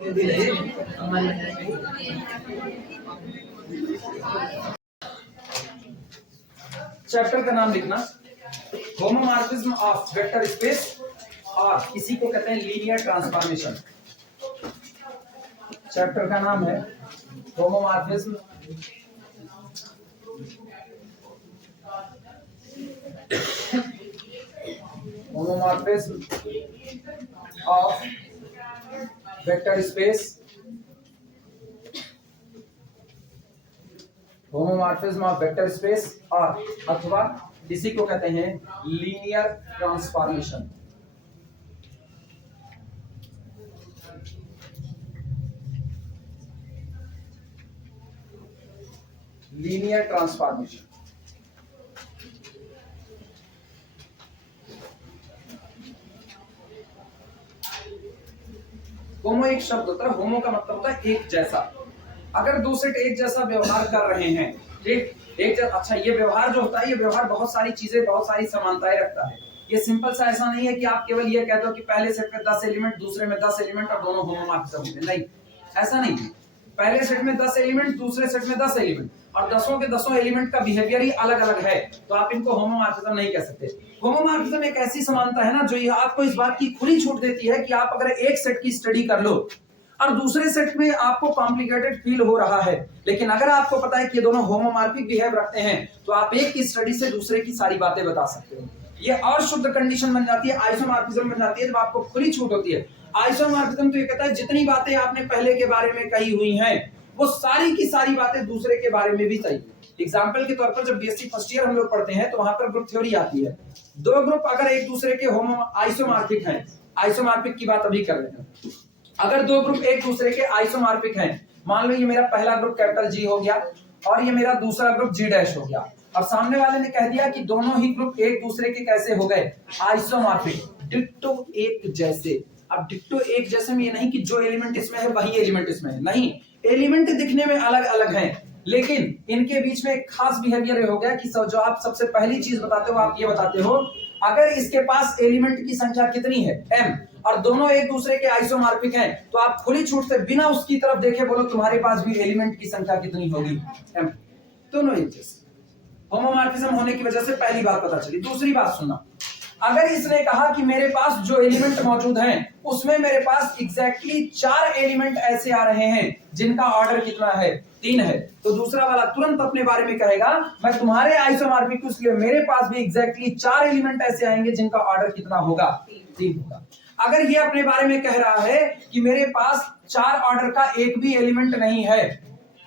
Chapter का नाम लिखना होमोमॉर्फिज्म ऑफ वेक्टर स्पेस और इसी को कहते हैं लीनियर ट्रांसफॉर्मेशन। चैप्टर का नाम है homomorphism of vector space, homomorphism of vector space और अथवा इसी को कहते हैं लीनियर ट्रांसफॉर्मेशन। लीनियर ट्रांसफॉर्मेशन होमो एक शब्द होता है। होमो का मतलब होता है एक जैसा। अगर दो सेट एक जैसा व्यवहार कर रहे हैं, ठीक, एक जैसा, अच्छा ये व्यवहार जो होता है, ये व्यवहार बहुत सारी चीजें, बहुत सारी समानताएं रखता है। ये सिंपल सा ऐसा नहीं है कि आप केवल ये कह दो कि पहले सेट में 10 एलिमेंट, दूसरे में 10 एलिमेंट और दोनों होमोमॉर्फिज्म होंगे। नहीं, ऐसा नहीं है। पहले सेट में 10 एलिमेंट, दूसरे सेट में 10 एलिमेंट और 10 के 10 एलिमेंट का बिहेवियर ही अलग अलग है, तो आप इनको होमोमॉर्फिज्म नहीं कह सकते। होमोमॉर्फिज्म एक ऐसी समानता है ना जो ये आपको इस बात की खुली छूट देती है कि आप अगर एक सेट की स्टडी कर लो और दूसरे सेट में आपको कॉम्प्लिकेटेड फील हो रहा है, लेकिन अगर आपको पता है कि ये दोनों होमोमॉर्फिक बिहेव रखते हैं, तो आप एक की स्टडी से दूसरे की सारी बातें बता सकते हो। ये और शुद्ध कंडीशन बन जाती है, आइसोमॉर्फिज्म बन जाती है, जब आपको खुली छूट होती है। आइसोमॉर्फिज्म तो ये कहता है जितनी बातें आपने पहले के बारे में कही हुई हैं, वो सारी की सारी बातें दूसरे के बारे में भी सही है। एग्जाम्पल के तौर पर जब बीएससी फर्स्ट ईयर हम लोग पढ़ते हैं तो वहां पर ग्रुप थ्योरी आती है। दो ग्रुप अगर एक दूसरे के आइसोमॉर्फिक हैं, आइसोमॉर्फिक की बात अभी कर रहे हैं, अगर दो ग्रुप एक दूसरे के आइसोमॉर्फिक हैं, मान लो ये मेरा पहला ग्रुप कैपिटल जी हो गया और ये मेरा दूसरा ग्रुप जी डैश हो गया, और सामने वाले ने कह दिया कि दोनों ही ग्रुप एक दूसरे के कैसे हो गए, आइसोमॉर्फिक, डिट्टो एक जैसे। अब डिट्टो एक जैसे में ये नहीं कि जो एलिमेंट इसमें है वही एलिमेंट इसमें है, नहीं, एलिमेंट दिखने में अलग अलग हैं, लेकिन इनके बीच में एक खास बिहेवियर हो गया कि जो आप सबसे पहली चीज बताते हो, आप ये बताते हो अगर इसके पास एलिमेंट की संख्या कितनी है, m, और दोनों एक दूसरे के आइसोमॉर्फिक हैं, तो आप खुली छूट से बिना उसकी तरफ देखे बोलो तुम्हारे पास भी एलिमेंट की संख्या कितनी होगी, m। दोनों एक जैसे। होमोमॉर्फिज्म होने की वजह से पहली बात पता चली। दूसरी बात सुनना, अगर इसने कहा कि मेरे पास जो एलिमेंट मौजूद हैं उसमें मेरे पास एग्जैक्टली 4 एलिमेंट ऐसे आ रहे हैं जिनका ऑर्डर कितना है, 3 है, तो दूसरा वाला तुरंत अपने बारे में कहेगा मैं तुम्हारे आइसोमॉर्फिक हूं इसलिए मेरे पास भी एग्जैक्टली 4 एलिमेंट ऐसे आएंगे जिनका ऑर्डर कितना होगा, 3 होगा। अगर ये अपने बारे में कह रहा है कि मेरे पास 4 ऑर्डर का एक भी एलिमेंट नहीं है,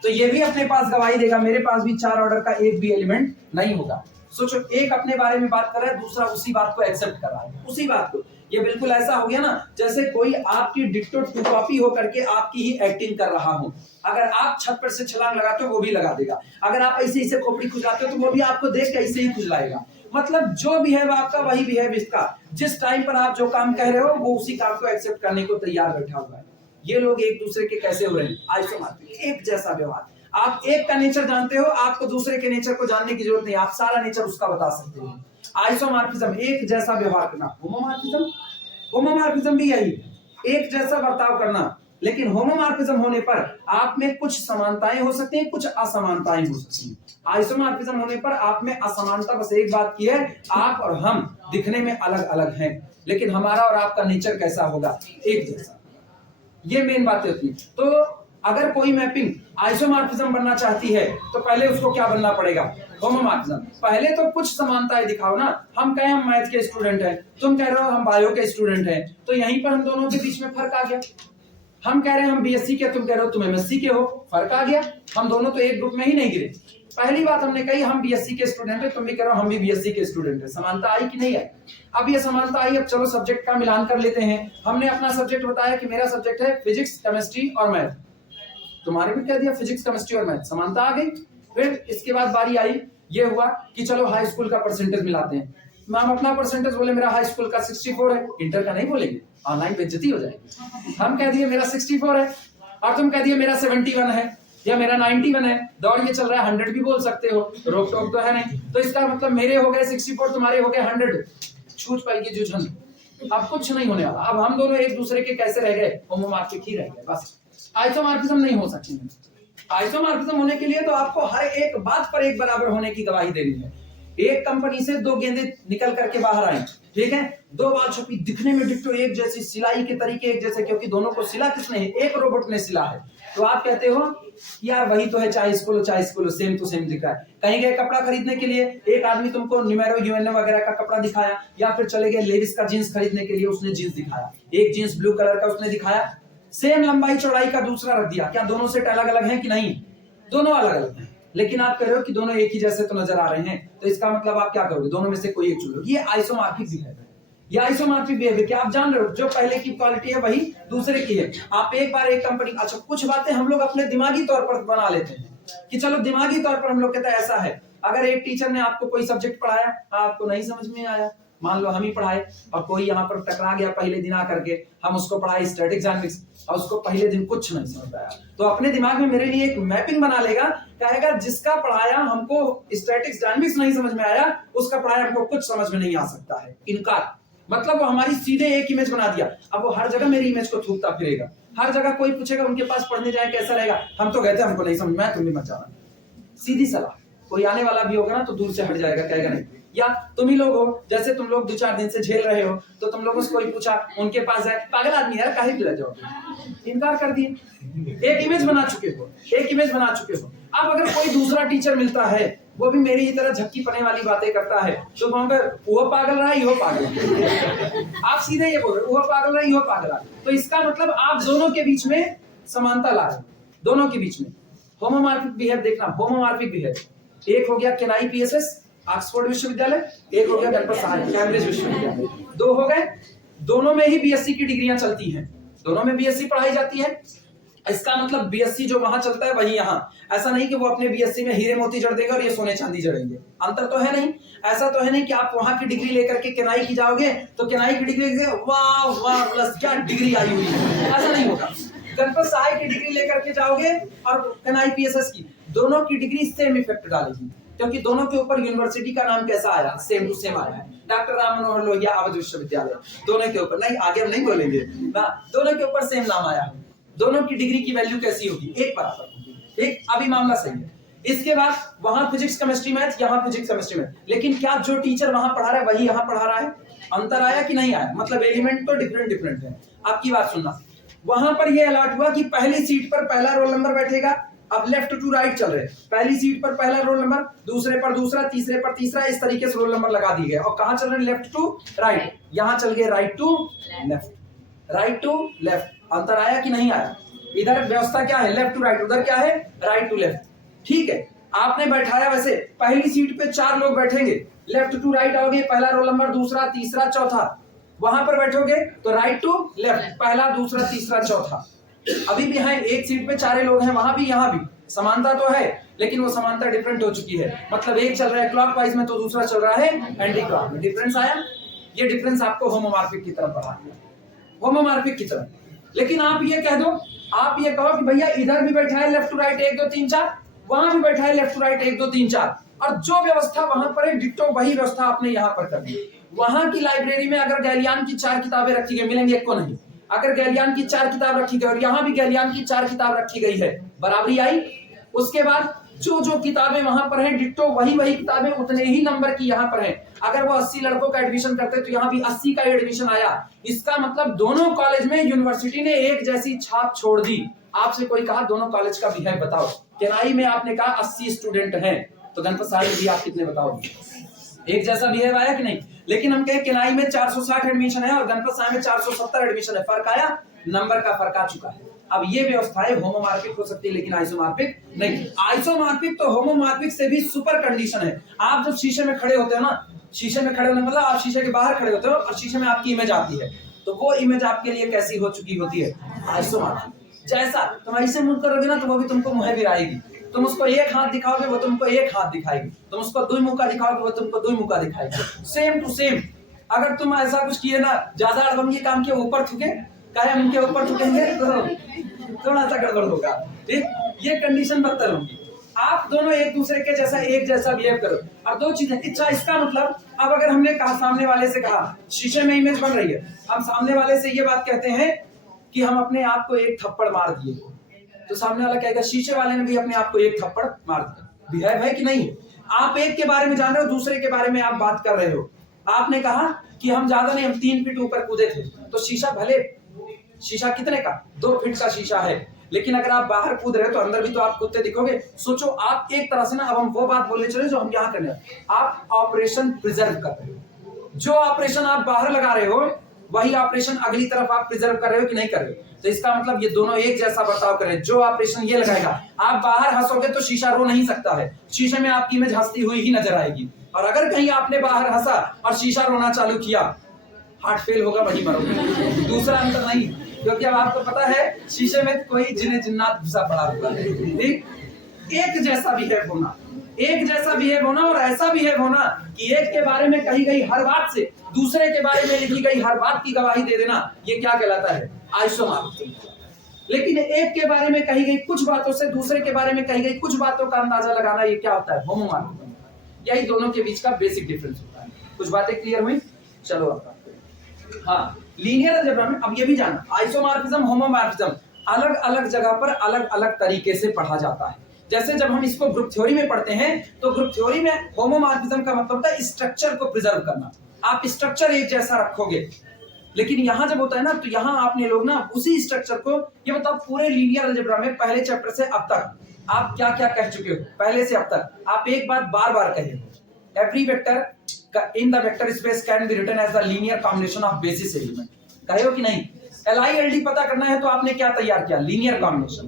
तो ये भी अपने पास गवाही देगा मेरे पास भी 4 ऑर्डर का एक भी एलिमेंट नहीं होगा। सोचो, एक अपने बारे में बात कर रहा है, दूसरा उसी बात को एक्सेप्ट कर रहा है, उसी बात को। ये बिल्कुल ऐसा हो गया ना जैसे कोई आपकी डिट्टो टू कॉपी होकर के आपकी ही एक्टिंग कर रहा हो। अगर आप छत पर से छलांग लगाते हो वो भी लगा देगा, अगर आप ऐसे ऐसे खोपड़ी खुजलाते हो तो वो भी आपको देख के ऐसे ही खुजलाएगा। मतलब जो बिहेव आपका वही बिहेव इसका। जिस टाइम पर आप जो काम कह रहे हो वो उसी काम को एक्सेप्ट करने को तैयार बैठा हुआ है। ये लोग एक दूसरे के कैसे हो रहे हैं, आइसोमॉर्फिक, एक जैसा व्यवहार। आप एक का नेचर जानते हो, आपको दूसरे के नेचर को जानने की जरूरत नहीं, आप सारा नेचर उसका बता सकते हो। आइसोमॉर्फिज्म, एक जैसा व्यवहार करना। होमोमॉर्फिज्म भी यही, एक जैसा बर्ताव करना। लेकिन होमोमॉर्फिज्म होने पर आप में कुछ समानताएं हो सकती हैं, कुछ असमानताएं हो सकती हैं। आइसोमॉर्फिज्म होने पर आप में असमानता बस एक बात की है, आप और हम दिखने में अलग अलग हैं, लेकिन हमारा और आपका नेचर कैसा होगा, एक जैसा। ये मेन बातें होती है। तो अगर कोई मैपिंग आइसोमॉर्फिज्म बनना चाहती है तो पहले उसको क्या बनना पड़ेगा, होमोमॉर्फिज्म। पहले तो कुछ समानताएं दिखाओ ना। हम कहें हम मैथ के स्टूडेंट हैं, तुम कह रहे हो हम बायो के स्टूडेंट हैं, तो यहीं पर हम दोनों के बीच में फर्क आ गया। हम कह रहे हैं हम बीएससी के, तुम कह रहे हो तुम एमएससी के हो, फर्क आ गया। हम दोनों तो एक ग्रुप में ही नहीं गिरे। पहली बात हमने कही हम बीएससी के स्टूडेंट हैं, तुम भी कह रहे हो हम भी बीएससी के स्टूडेंट हैं। समानता आई कि नहीं आई? अब ये समानता आई, अब चलो सब्जेक्ट का मिलान कर लेते हैं। हमने अपना सब्जेक्ट बताया कि मेरा सब्जेक्ट है फिजिक्स, केमिस्ट्री और मैथ, तुम्हारे भी कह दिया फिजिक्स, केमिस्ट्री और मैथ, समानता आ गई। फिर इसके बाद बारी आई, ये हुआ कि चलो हाई स्कूल का परसेंटेज मिलाते हैं। मैम अपना परसेंटेज बोले मेरा हाई स्कूल का 64 है, इंटर का नहीं बोलेंगे, ऑनलाइन बेइज्जती हो जाएगी। हम कह दिए मेरा 64 है और तुम कह दिए मेरा 71 है या मेरा 91 है। दौड़ ये चल रहा है, 100 भी बोल सकते हो, रोक टोक तो है नहीं। तो इसका मतलब मेरे हो गए 64, तुम्हारे हो गए 100। छूट पाएगी जुझन, अब कुछ नहीं होने वाला। अब हम दोनों एक दूसरे के कैसे रह गए, होमोमॉर्फिक ही रह गए बस। आइसोमॉर्फिज्म नहीं हो सकती है। आइसोमॉर्फिज्म होने के लिए तो आपको हर एक बात पर एक बराबर होने की गवाही देनी है। एक कंपनी से दो गेंदे निकल करके बाहर आई, ठीक है, दो बाल छपी, दिखने में डिट्टो एक जैसी, सिलाई के तरीके एक जैसे, क्योंकि दोनों को सिला किसने है, एक रोबोट ने सिला है। तो आप कहते हो यार वही तो है, चाहे इसको लो सेम टू सेम दिख रहा है। कहीं गए कपड़ा खरीदने के लिए, एक आदमी तुमको न्यूमेरो यूएनए वगैरह का कपड़ा दिखाया, या फिर चले गए लेविस का जींस खरीदने के लिए, उसने जींस दिखाया, एक जींस ब्लू कलर का उसने दिखाया, सेम लंबाई चौड़ाई का दूसरा रख दिया, क्या दोनों सेट अलग अलग हैं कि नहीं, दोनों अलग अलग हैं। लेकिन आप कह रहे हो कि दोनों एक ही जैसे तो नजर आ रहे हैं, तो इसका मतलब आप क्या करोगे, दोनों में से कोई एक चुनो। ये आइसोमॉर्फिक बिहेवियर है। ये आइसोमॉर्फिक बिहेवियर क्या आप जान रहे हो, जो पहले की क्वालिटी है वही दूसरे की है। आप एक बार एक कंपनी, अच्छा कुछ बातें हम लोग अपने दिमागी तौर पर बना लेते हैं कि चलो दिमागी तौर पर हम लोग कहते हैं ऐसा है। अगर एक टीचर ने आपको कोई सब्जेक्ट पढ़ाया, आपको नहीं समझ में आया, मान लो हम ही पढ़ाए और कोई यहाँ पर टकरा गया पहले दिन आकर के, हम उसको पढ़ाए स्टैटिक्स डायनामिक्स और उसको पहले दिन कुछ नहीं समझ आया, तो अपने दिमाग में मेरे लिए एक मैपिंग बना लेगा, कहेगा जिसका पढ़ाया हमको स्टैटिक्स डायनामिक्स नहीं समझ में आया, उसका पढ़ाया हमको कुछ समझ में नहीं आ सकता है। इनकार मतलब वो हमारी सीधे एक इमेज बना दिया। अब वो हर जगह मेरी इमेज को थूकता फिरेगा, हर जगह कोई पूछेगा उनके पास पढ़ने जाए कैसा रहेगा, हम तो कहते हैं हमको नहीं समझ में आया, तुम भी मत जाना। सीधी सलाह। कोई आने वाला भी होगा ना तो दूर से हट जाएगा, कहेगा नहीं। या तुम ही लोग हो, जैसे तुम लोग 2-4 दिन से झेल रहे हो, तो तुम लोगों से कोई पूछा, उनके पास जाए, पागल आदमी है काहे भी लग जाओगे, इनकार कर दिए। एक इमेज बना चुके हो, एक इमेज बना चुके हो। अब अगर कोई दूसरा टीचर मिलता है, वो भी मेरी ही तरह झक्की पने वाली बातें करता है, तो कहूंगा वो पागल रहा, यो पागल रहा। आप सीधे ये बोल रहे, वो पागल रहा, यो पागल रहा। तो इसका मतलब आप दोनों के बीच में समानता ला रहे, दोनों के बीच में। होमोमॉर्फिक बिहेवियर देखना, होमोमॉर्फिक बिहेवियर एक हो गया केनाई पीएसएस ऑक्सफोर्ड विश्वविद्यालय, एक हो गया गणपत सहाय कैम्ब्रिज विश्वविद्यालय, दो हो गए। दोनों में ही बीएससी की डिग्रियां चलती हैं, दोनों में बीएससी पढ़ाई जाती है। इसका मतलब बीएससी जो वहां चलता है वही यहाँ। ऐसा नहीं कि वो अपने बीएससी में हीरे मोती जड़ देगा और ये सोने चांदी जड़ेंगे, अंतर तो है नहीं। ऐसा तो है नहीं कि आप वहां की डिग्री लेकर के केनाई की जाओगे तो केनाई की डिग्री वाह वाह प्लस क्या डिग्री आई हुई है, ऐसा नहीं होगा। गणपत सहाय की डिग्री लेकर के जाओगे और केनाई पीएसएस की, दोनों की डिग्री सेम इफेक्ट डालेगी, क्योंकि दोनों के ऊपर यूनिवर्सिटी का नाम कैसा आया, सेम टू सेम आया है। डॉक्टर राम मनोहर लोहिया अवध विश्वविद्यालय, दोनों के ऊपर, नहीं आगे हम नहीं बोलेंगे ना, दोनों के ऊपर सेम नाम आया है। दोनों की डिग्री की वैल्यू कैसी होगी, एक बराबर होगी। एक अभी मामला सही है। इसके बाद वहां फिजिक्स केमिस्ट्री मैथ, यहाँ फिजिक्स केमिस्ट्री मैथ, लेकिन क्या जो टीचर वहां पढ़ा रहा है वही यहाँ पढ़ा रहा है, अंतर आया कि नहीं आया, मतलब एलिमेंट तो डिफरेंट डिफरेंट है। आपकी बात सुनना, वहां पर यह अलॉट हुआ कि पहली सीट पर पहला रोल नंबर बैठेगा, अब लेफ्ट टू राइट चल रहे, पहली सीट पर पहला रोल नंबर, दूसरे पर दूसरा, तीसरे पर तीसरा, इस तरीके से रोल नंबर लगा दिए गए। और कहां चल रहे, लेफ्ट टू राइट, यहां चल गए right to left, right to left. अंतर आया कि नहीं आया, इधर व्यवस्था क्या है लेफ्ट टू राइट, उधर क्या है राइट टू लेफ्ट। ठीक है, आपने बैठाया, वैसे पहली सीट पे 4 लोग बैठेंगे, लेफ्ट टू राइट आओगे, पहला रोल नंबर, दूसरा, तीसरा, चौथा, वहां पर बैठोगे तो राइट टू लेफ्ट, पहला, दूसरा, तीसरा, चौथा। अभी भी है, एक सीट पे 4 लोग हैं, वहां भी यहाँ भी समानता तो है, लेकिन वो समानता डिफरेंट हो चुकी है। मतलब एक चल रहा है क्लॉकवाइज में तो दूसरा चल रहा है एंटी क्लॉक में। डिफरेंस आया, ये डिफरेंस आपको होमोमॉर्फिक की तरफ बढ़ा दिया, होमोमॉर्फिक की तरफ। लेकिन आप ये कह दो, आप ये कहो कि भैया इधर भी बैठा है लेफ्ट टू राइट 1 2 3 4, वहां भी बैठा है लेफ्ट टू राइट 1 2 3 4, और जो व्यवस्था वहां पर है डिट्टो वही व्यवस्था आपने यहाँ पर कर दी। वहां की लाइब्रेरी में अगर गैलियान की 4 किताबें रखी गई, मिलेंगे एक को नहीं, अगर गैलियान की 4 किताब रखी गई और यहाँ भी गैलियान की 4 किताब रखी गई है, बराबरी आई। उसके बाद जो जो किताबें वहां पर हैं डिट्टो वही वही किताबें उतने ही नंबर की यहाँ पर हैं। अगर वो 80 लड़कों का एडमिशन करते तो यहाँ भी 80 का एडमिशन आया। इसका मतलब दोनों कॉलेज में यूनिवर्सिटी ने एक जैसी छाप छोड़ दी। आपसे कोई कहा दोनों कॉलेज का बिहेव बताओ, केनाई में आपने कहा 80 स्टूडेंट हैं, तो गणपत सहाय में भी आप कितने बताओगे, एक जैसा बिहेव आया कि नहीं। लेकिन हम कहें केनाई में 460 एडमिशन है और गणपत सहाय में 470 एडमिशन है, फर्क आया, नंबर का फर्क आ चुका है। अब ये व्यवस्थाएं होमोमॉर्फिक हो सकती है लेकिन आइसोमॉर्फिक नहीं। आइसोमॉर्फिक तो होमोमॉर्फिक से भी सुपर कंडीशन है। आप जब शीशे में खड़े होते हो ना, शीशे में खड़े होने मतलब आप शीशे के बाहर खड़े होते हो और शीशे में आपकी इमेज आती है, तो वो इमेज आपके लिए कैसी हो चुकी होती है, आइसोमॉर्फिक। जैसा तुम ऐसे मुंह करोगे ना तो वो भी तुमको मुंह गिराएगी, तुम उसको एक हाथ दिखाओगे वो तुमको एक हाथ दिखाएगी, तुम उसको 2 मुंह का दिखाओगे वो तुमको 2 मुंह का दिखाएगी, सेम टू सेम। अगर तुम ऐसा कुछ किए ना, ज्यादा अड़बंगी काम के ऊपर थूके, काहे उनके ऊपर थूकेंगे तो थोड़ा सा गड़बड़ होगा। ठीक, ये कंडीशन बदतर होगी। आप दोनों एक दूसरे के जैसा एक जैसा बिहेव करो। और दो चीजें, इच्छा, इसका मतलब अब अगर हमने कहा, सामने वाले से कहा, शीशे में इमेज बन रही है, हम सामने वाले से ये बात कहते हैं कि हम अपने आप को एक थप्पड़ मार दिए, तो सामने वाला कहेगा शीशे वाले ने भी अपने आप को एक थप्पड़ मार दिया। बिहेव है कि नहीं? आप एक के बारे में जान रहे हो, दूसरे के बारे में आप बात कर रहे हो। आपने कहा कि हम ज्यादा नहीं, हम 3 फीट ऊपर कूदे थे, तो शीशा भले, शीशा कितने का, 2 फीट का शीशा है, लेकिन अगर आप बाहर कूद रहे हो तो अंदर भी तो आप कूदते दिखोगे। सोचो आप एक तरह से ना, अब हम वो बात बोलने चले जो हम यहाँ करने, आप ऑपरेशन प्रिजर्व कर रहे हो। जो ऑपरेशन आप बाहर लगा रहे हो वही ऑपरेशन अगली तरफ आप प्रिजर्व कर रहे हो कि नहीं कर रहे हो? तो इसका मतलब ये दोनों एक जैसा बर्ताव करें। जो ऑपरेशन ये लगाएगा, आप बाहर हंसोगे तो शीशा रो नहीं सकता है, शीशे में आपकी इमेज हंसती हुई ही नजर आएगी। और अगर कहीं आपने बाहर हंसा और शीशा रोना चालू किया, हार्ट फेल होगा, वही मरोगे। दूसरा अंतर नहीं, क्योंकि अब आपको पता है शीशे में कोई जिन्हें जिन्नात घुसा पड़ा हुआ है। ठीक, एक जैसा बिहेव होना, एक जैसा बिहेव होना, और ऐसा बिहेव होना कि एक के बारे में कही गई हर बात से दूसरे के बारे में लिखी गई हर बात की गवाही दे देना, ये क्या कहलाता है? आइसोमॉर्फिज्म। लेकिन एक के बारे में कही गई कुछ बातों से दूसरे के बारे में कही गई कुछ बातों का अंदाजा लगाना, ये क्या होता है? होमोमॉर्फिज्म। यही दोनों के बीच का बेसिक डिफरेंस होता है। कुछ बातें क्लियर हुई? चलो अब हाँ, लीनियर अलजेब्रा में अब ये भी जाना, आइसोमॉर्फिज्म, होमोमॉर्फिज्म अलग अलग जगह पर अलग अलग तरीके से पढ़ा जाता है। जैसे जब हम इसको ग्रुप थ्योरी में पढ़ते हैं, तो ग्रुप थ्योरी में होमोमॉर्फिज्म का मतलब होता है स्ट्रक्चर को प्रिजर्व करना, आप स्ट्रक्चर एक जैसा रखोगे। लेकिन यहां जब होता है ना, तो यहां आपने लोग ना उसी स्ट्रक्चर को, ये बताओ पूरे लीनियर अलजेब्रा में पहले चैप्टर से अब तक आप क्या क्या कह चुके हो? पहले से अब तक आप एक बात बार बार कहे हो, every vector in the vector space can be written as the linear combination of basis element। कहे हो कि नहीं? LILD पता करना है तो आपने क्या तैयार किया? Linear combination.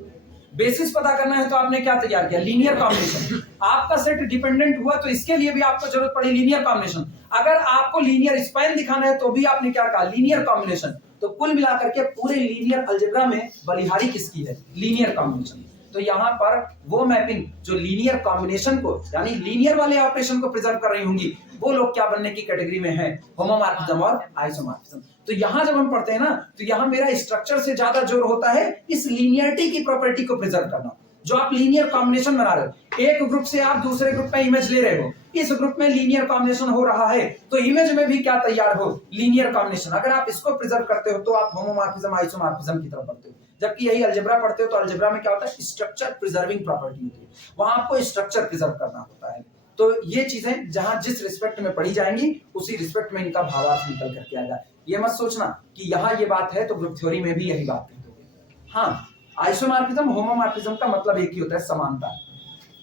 बेसिस पता करना है तो आपने क्या तैयार किया? Linear combination. आपका सेट डिपेंडेंट हुआ तो इसके लिए भी आपको जरूरत पड़ी लीनियर कॉम्बिनेशन। अगर आपको लीनियर स्पैन दिखाना है तो भी आपने क्या कहा? Linear combination. तो कुल मिलाकर के पूरे लीनियर अलजेब्रा में बलिहारी किसकी है? Linear combination. तो यहाँ पर वो मैपिंग जो लीनियर कॉम्बिनेशन को, यानी लीनियर वाले ऑपरेशन को प्रिजर्व कर रही होंगी, वो लोग क्या बनने की कैटेगरी में है? होमोमॉर्फिज्म और आइसोमॉर्फिज्म। तो यहां जब हम पढ़ते हैं ना, तो यहां मेरा स्ट्रक्चर से ज्यादा जोर होता है इस लीनियरिटी की प्रॉपर्टी को प्रिजर्व करना। जो आप लीनियर कॉम्बिनेशन बना रहे हो, एक ग्रुप से आप दूसरे ग्रुप में इमेज ले रहे हो, इस ग्रुप में लीनियर कॉम्बिनेशन हो रहा है, तो इमेज में भी क्या तैयार हो? Linear combination. अगर आप इसको प्रिजर्व करते हो तो आप होमोमॉर्फिज्म आइसोमॉर्फिज्म की तरफ बढ़ते हो। जबकि यही अलजेब्रा पढ़ते हो तो अलजेब्रा में क्या होता है? स्ट्रक्चर प्रिजर्विंग प्रॉपर्टी होती है, वहां आपको स्ट्रक्चर प्रिजर्व करना होता है। तो ये चीजें जहां जिस रिस्पेक्ट में पढ़ी जाएंगी उसी रिस्पेक्ट में इनका भावार्थ निकल करके आएगा। ये मत सोचना कि यहाँ ये बात है तो ग्रुप थ्योरी में भी यही बात कह दोगे। हाँ, आइसोमॉर्फिज्म होमोमॉर्फिज्म का मतलब एक ही होता है, समानता।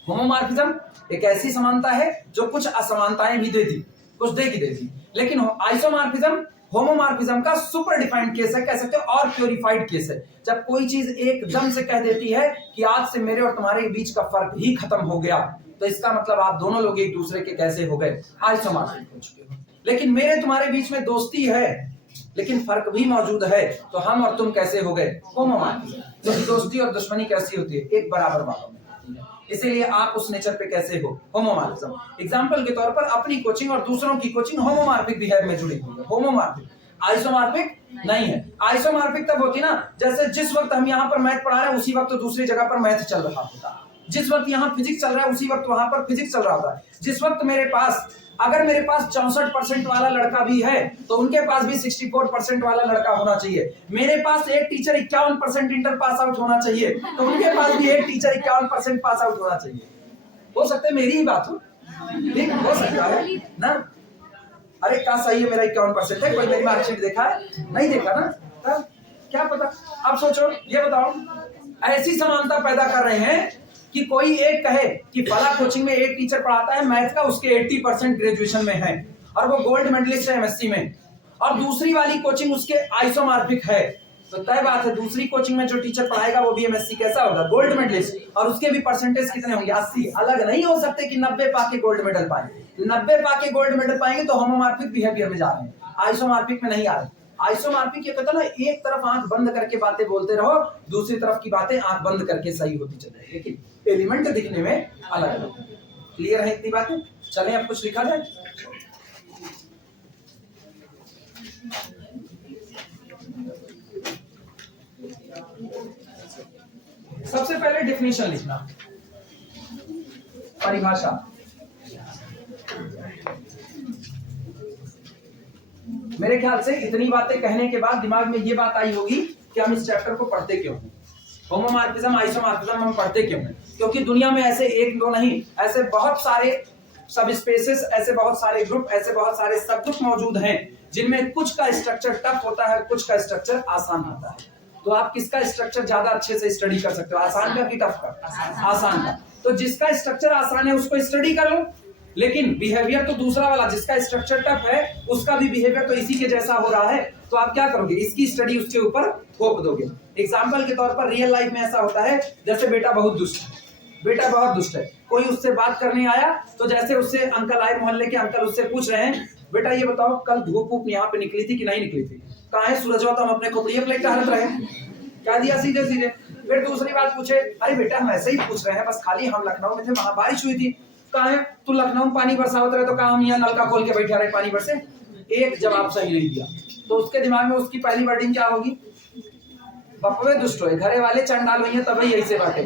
होमोमॉर्फिज्म एक ऐसी समानता है जो कुछ असमानताएं भी देती, कुछ देगी देती। लेकिन आइसोमॉर्फिज्म होमोमॉर्फिज्म का सुपर डिफाइंड केस है, कह सकते हो, और प्योरीफाइड केस है। जब कोई चीज एकदम से कह देती है कि आज से मेरे और तुम्हारे बीच का फर्क ही खत्म हो गया, तो इसका मतलब आप दोनों लोग एक दूसरे के कैसे हो गए? आइसोमॉर्फिक हो चुके हो। लेकिन मेरे तुम्हारे बीच में दोस्ती है लेकिन फर्क भी मौजूद है, तो हम और तुम कैसे हो गए? होमोमॉर्फिक। तो दोस्ती और दुश्मनी कैसी होती है? एक बराबर वालों में होती है। इसीलिए आप उस नेचर पे कैसे हो? होमोमॉर्फिज्म। एग्जांपल के तौर पर अपनी कोचिंग और दूसरों की कोचिंग होमोमॉर्फिक बिहेव में जुड़ी हुई है, होमोमॉर्फिक। आइसोमॉर्फिक नहीं है। आइसोमॉर्फिक तब होती ना, जैसे जिस वक्त हम यहाँ पर मैथ पढ़ा रहे हैं उसी वक्त तो दूसरी जगह पर मैथ चल रहा होता, जिस वक्त यहाँ फिजिक्स चल रहा है उसी वक्त वहां पर फिजिक्स चल रहा होता। जिस वक्त मेरे पास, अगर मेरे पास 64% वाला लड़का भी है तो उनके पास भी 64% वाला लड़का होना चाहिए। मेरे पास एक टीचर 51% इंटर पास आउट होना चाहिए तो उनके पास भी एक टीचर 51% पास आउट होना चाहिए। हो सकता है मेरी ही बात हो, ठीक हो सकता है ना? अरे क्या सही है, मेरा 51% है, कोई मेरी मार्कशीट देखा है? नहीं देखा ना, तब क्या पता। अब सोचो, ये बताओ, ऐसी समानता पैदा कर रहे हैं कि कोई एक कहे कि फला कोचिंग में एक टीचर पढ़ाता है मैथ का, उसके 80% ग्रेजुएशन में है और वो गोल्ड मेडलिस्ट है एमएससी में, और दूसरी वाली कोचिंग उसके आइसोमॉर्फिक है, तो तय बात है दूसरी कोचिंग में जो टीचर पढ़ाएगा वो भी एमएससी कैसा होगा? गोल्ड मेडलिस्ट, और उसके भी परसेंटेज कितने होंगे? 80। अलग नहीं हो सकते कि 90 पाके गोल्ड मेडल पाए। 90 पाके गोल्ड मेडल पाएंगे तो होमोमॉर्फिक बिहेवियर में जा रहे हैं, आइसोमॉर्फिक में नहीं आ रहे। आइसोमॉर्फिक ये कहता है ना, एक तरफ आंख बंद करके बातें बोलते रहो, दूसरी तरफ की बातें आंख बंद करके सही होती चले, लेकिन एलिमेंट दिखने में अलग अलग। क्लियर है इतनी बातें? चलें अब कुछ लिखा जाए। सबसे पहले डेफिनेशन लिखना। परिभाषा। मेरे ख्याल से इतनी बातें कहने के बाद दिमाग में ये बात आई होगी कि हम इस चैप्टर को पढ़ते क्यों हैं, होमोमॉर्फिज्म आइसोमॉर्फिज्म हम पढ़ते क्यों हैं। क्योंकि दुनिया में ऐसे एक दो नहीं, ऐसे बहुत सारे सब स्पेसेस, ऐसे बहुत सारे ग्रुप, ऐसे बहुत सारे सब ग्रुप मौजूद हैं जिनमें कुछ का स्ट्रक्चर टफ होता है, कुछ का स्ट्रक्चर आसान होता है। तो आप किसका स्ट्रक्चर ज्यादा अच्छे से स्टडी कर सकते हो, आसान का कि टफ का? आसान का। तो जिसका स्ट्रक्चर आसान है उसको स्टडी कर लो, लेकिन बिहेवियर तो दूसरा वाला जिसका स्ट्रक्चर टफ है उसका भी बिहेवियर तो इसी के जैसा हो रहा है, तो आप क्या करोगे, इसकी स्टडी उसके ऊपर थोप दोगे। एग्जाम्पल के तौर पर रियल लाइफ में ऐसा होता है, जैसे बेटा बहुत दुष्ट है, बेटा बहुत दुष्ट है, कोई उससे बात करने आया तो जैसे उससे अंकल आए, मोहल्ले के अंकल उससे पूछ रहे हैं, बेटा ये बताओ कल धूप वूप यहाँ पे निकली थी कि नहीं निकली थी? कहाँ है सूरज? तो हम अपने खोपड़िए पे टहलत रहे, क्या दिया सीधे सीधे। फिर दूसरी बात पूछे, अरे बेटा हम ऐसे ही पूछ रहे हैं, बस खाली हम लखनऊ में थे, वहां बारिश हुई थी। कहाँ है? तू लखनऊ में पानी बरसावत रहे तो कहा हम यहाँ नलका खोल के बैठे रहे पानी बरसे। एक जवाब सही नहीं दिया तो उसके दिमाग में उसकी पहली वर्डिंग क्या होगी, बपवे दुष्ट हो, घरे वाले चंडाल हुई है तब यही से बाटे।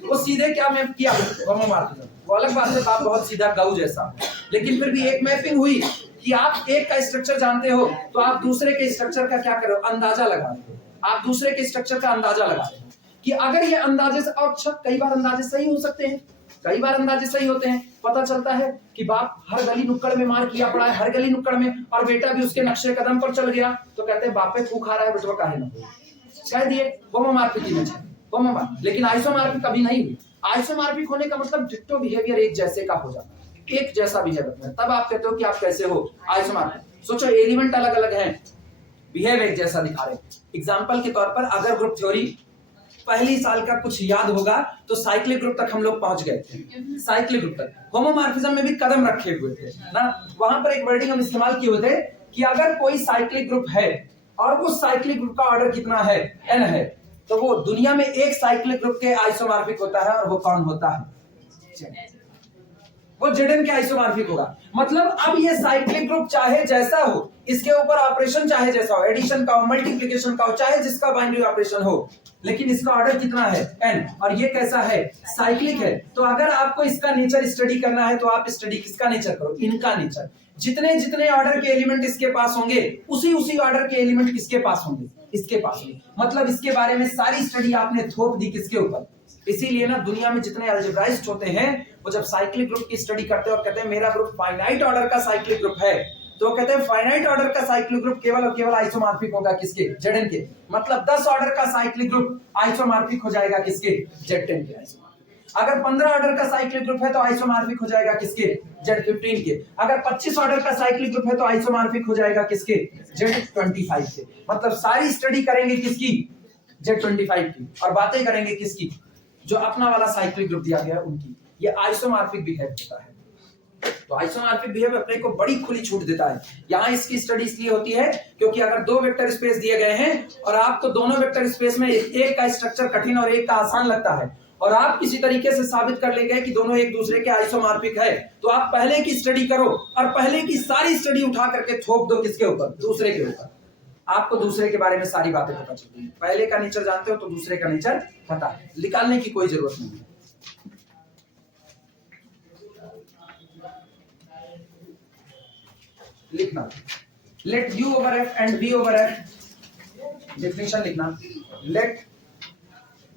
वो सीधे क्या मैप किया, होमोमॉर्फिज्म। वो अलग बात है, बाप बहुत सीधा गऊ जैसा, लेकिन फिर भी एक मैपिंग हुई कि आप एक का स्ट्रक्चर जानते हो तो आप दूसरे के स्ट्रक्चर का क्या करो, अंदाजा लगा दो। आप दूसरे के स्ट्रक्चर का अंदाजा लगा दो कि अगर ये अंदाजे से, और अच्छा कई बार अंदाजे सही हो सकते हैं, कई बार अंदाजे सही होते हैं। पता चलता है कि बाप हर गली नुक्कड़ में मार किया पड़ा है, हर गली नुक्कड़ में, और बेटा भी उसके नक्शे कदम पर चल गया, तो कहते हैं बापे खूब खा रहा है बेटवा काहे ना, कह दिए होमोमॉर्फिक इमेज है, होमोमॉर्फिक। लेकिन आइसोमॉर्फिक कभी नहीं हुई। आइसोमॉर्फिक होने का मतलब डिट्टो बिहेवियर एक जैसे का हो जाता है, एक जैसा बिहेवियर, तब आप कहते हो कि आप कैसे हो आइसोमॉर्फिक। सोचो एलिमेंट अलग अलग हैं, बिहेव एक जैसा दिखा रहे। एग्जांपल के तौर पर अगर ग्रुप थ्योरी पहली साल का कुछ याद होगा तो साइक्लिक ग्रुप तक हम लोग पहुंच गए थे, साइक्लिक ग्रुप तक। होमोमॉर्फिज्म में भी कदम रखे हुए थे ना, वहां पर एक वर्डिंग हम इस्तेमाल किए हुए थे कि अगर कोई साइक्लिक ग्रुप है और उस साइक्लिक ग्रुप का ऑर्डर कितना है, n है, तो वो दुनिया में एक साइक्लिक ग्रुप के आइसोमॉर्फिक होता है, और वो कौन होता है, वो Zn के आइसोमॉर्फिक होगा। मतलब अब ये साइक्लिक ग्रुप चाहे जैसा हो, इसके ऊपर ऑपरेशन चाहे जैसा हो, एडिशन का हो, मल्टीप्लिकेशन का हो, चाहे जिसका बाइनरी ऑपरेशन हो, लेकिन इसका ऑर्डर कितना है, n, और ये कैसा है, साइक्लिक है। तो अगर आपको इसका नेचर स्टडी करना है तो आप स्टडी किसका नेचर करो, इनका नेचर। जितने जितने ऑर्डर के एलिमेंट इसके पास होंगे उसी उसी ऑर्डर के एलिमेंट किसके पास होंगे, इसके पास होंगे। मतलब इसके बारे में सारी स्टडी आपने थोप दी किसके ऊपर। इसीलिए ना दुनिया में जितने अलजेब्राइस्ट होते हैं वो जब साइक्लिक ग्रुप की स्टडी करते हैं और कहते हैं मेरा ग्रुप फाइनाइट ऑर्डर का साइक्लिक ग्रुप है, तो कहते हैं फाइनाइट ऑर्डर का साइक्लिक ग्रुप केवल और केवल आइसोमॉर्फिक होगा किसके, Zn के। मतलब 10 ऑर्डर का साइक्लिक ग्रुप आइसोमॉर्फिक हो जाएगा किसके, Z10 के आइसोमॉर्फिक। अगर 15 ऑर्डर का साइक्लिक ग्रुप है तो आइसोमॉर्फिक हो जाएगा किसके, Z15 के। अगर 25 ऑर्डर का साइक्लिक ग्रुप है तो आइसोमॉर्फिक हो जाएगा किसके, Z25 के। मतलब सारी स्टडी करेंगे किसकी, Z25 की, और बातें करेंगे किसकी, जो अपना वाला साइक्लिक ग्रुप दिया गया है उनकी। ये आइसोमॉर्फिक बिहेव होता है। तो आइसोमॉर्फिक बिहेव अपने को बड़ी खुली छूट देता है। यहाँ इसकी स्टडी इसलिए होती है क्योंकि अगर दो वेक्टर स्पेस दिए गए हैं और आपको दोनों वेक्टर स्पेस में एक का स्ट्रक्चर कठिन और एक का आसान लगता है, और आप किसी तरीके से साबित कर लेंगे कि दोनों एक दूसरे के आइसोमॉर्फिक है, तो आप पहले की स्टडी करो और पहले की सारी स्टडी उठा करके थोप दो किसके ऊपर, दूसरे के ऊपर। आपको दूसरे के बारे में सारी बातें पता चलती हैं। पहले का नेचर जानते हो तो दूसरे का नेचर पता है, निकालने की कोई जरूरत नहीं है। लिखना let u over f and v over f, definition लिखना let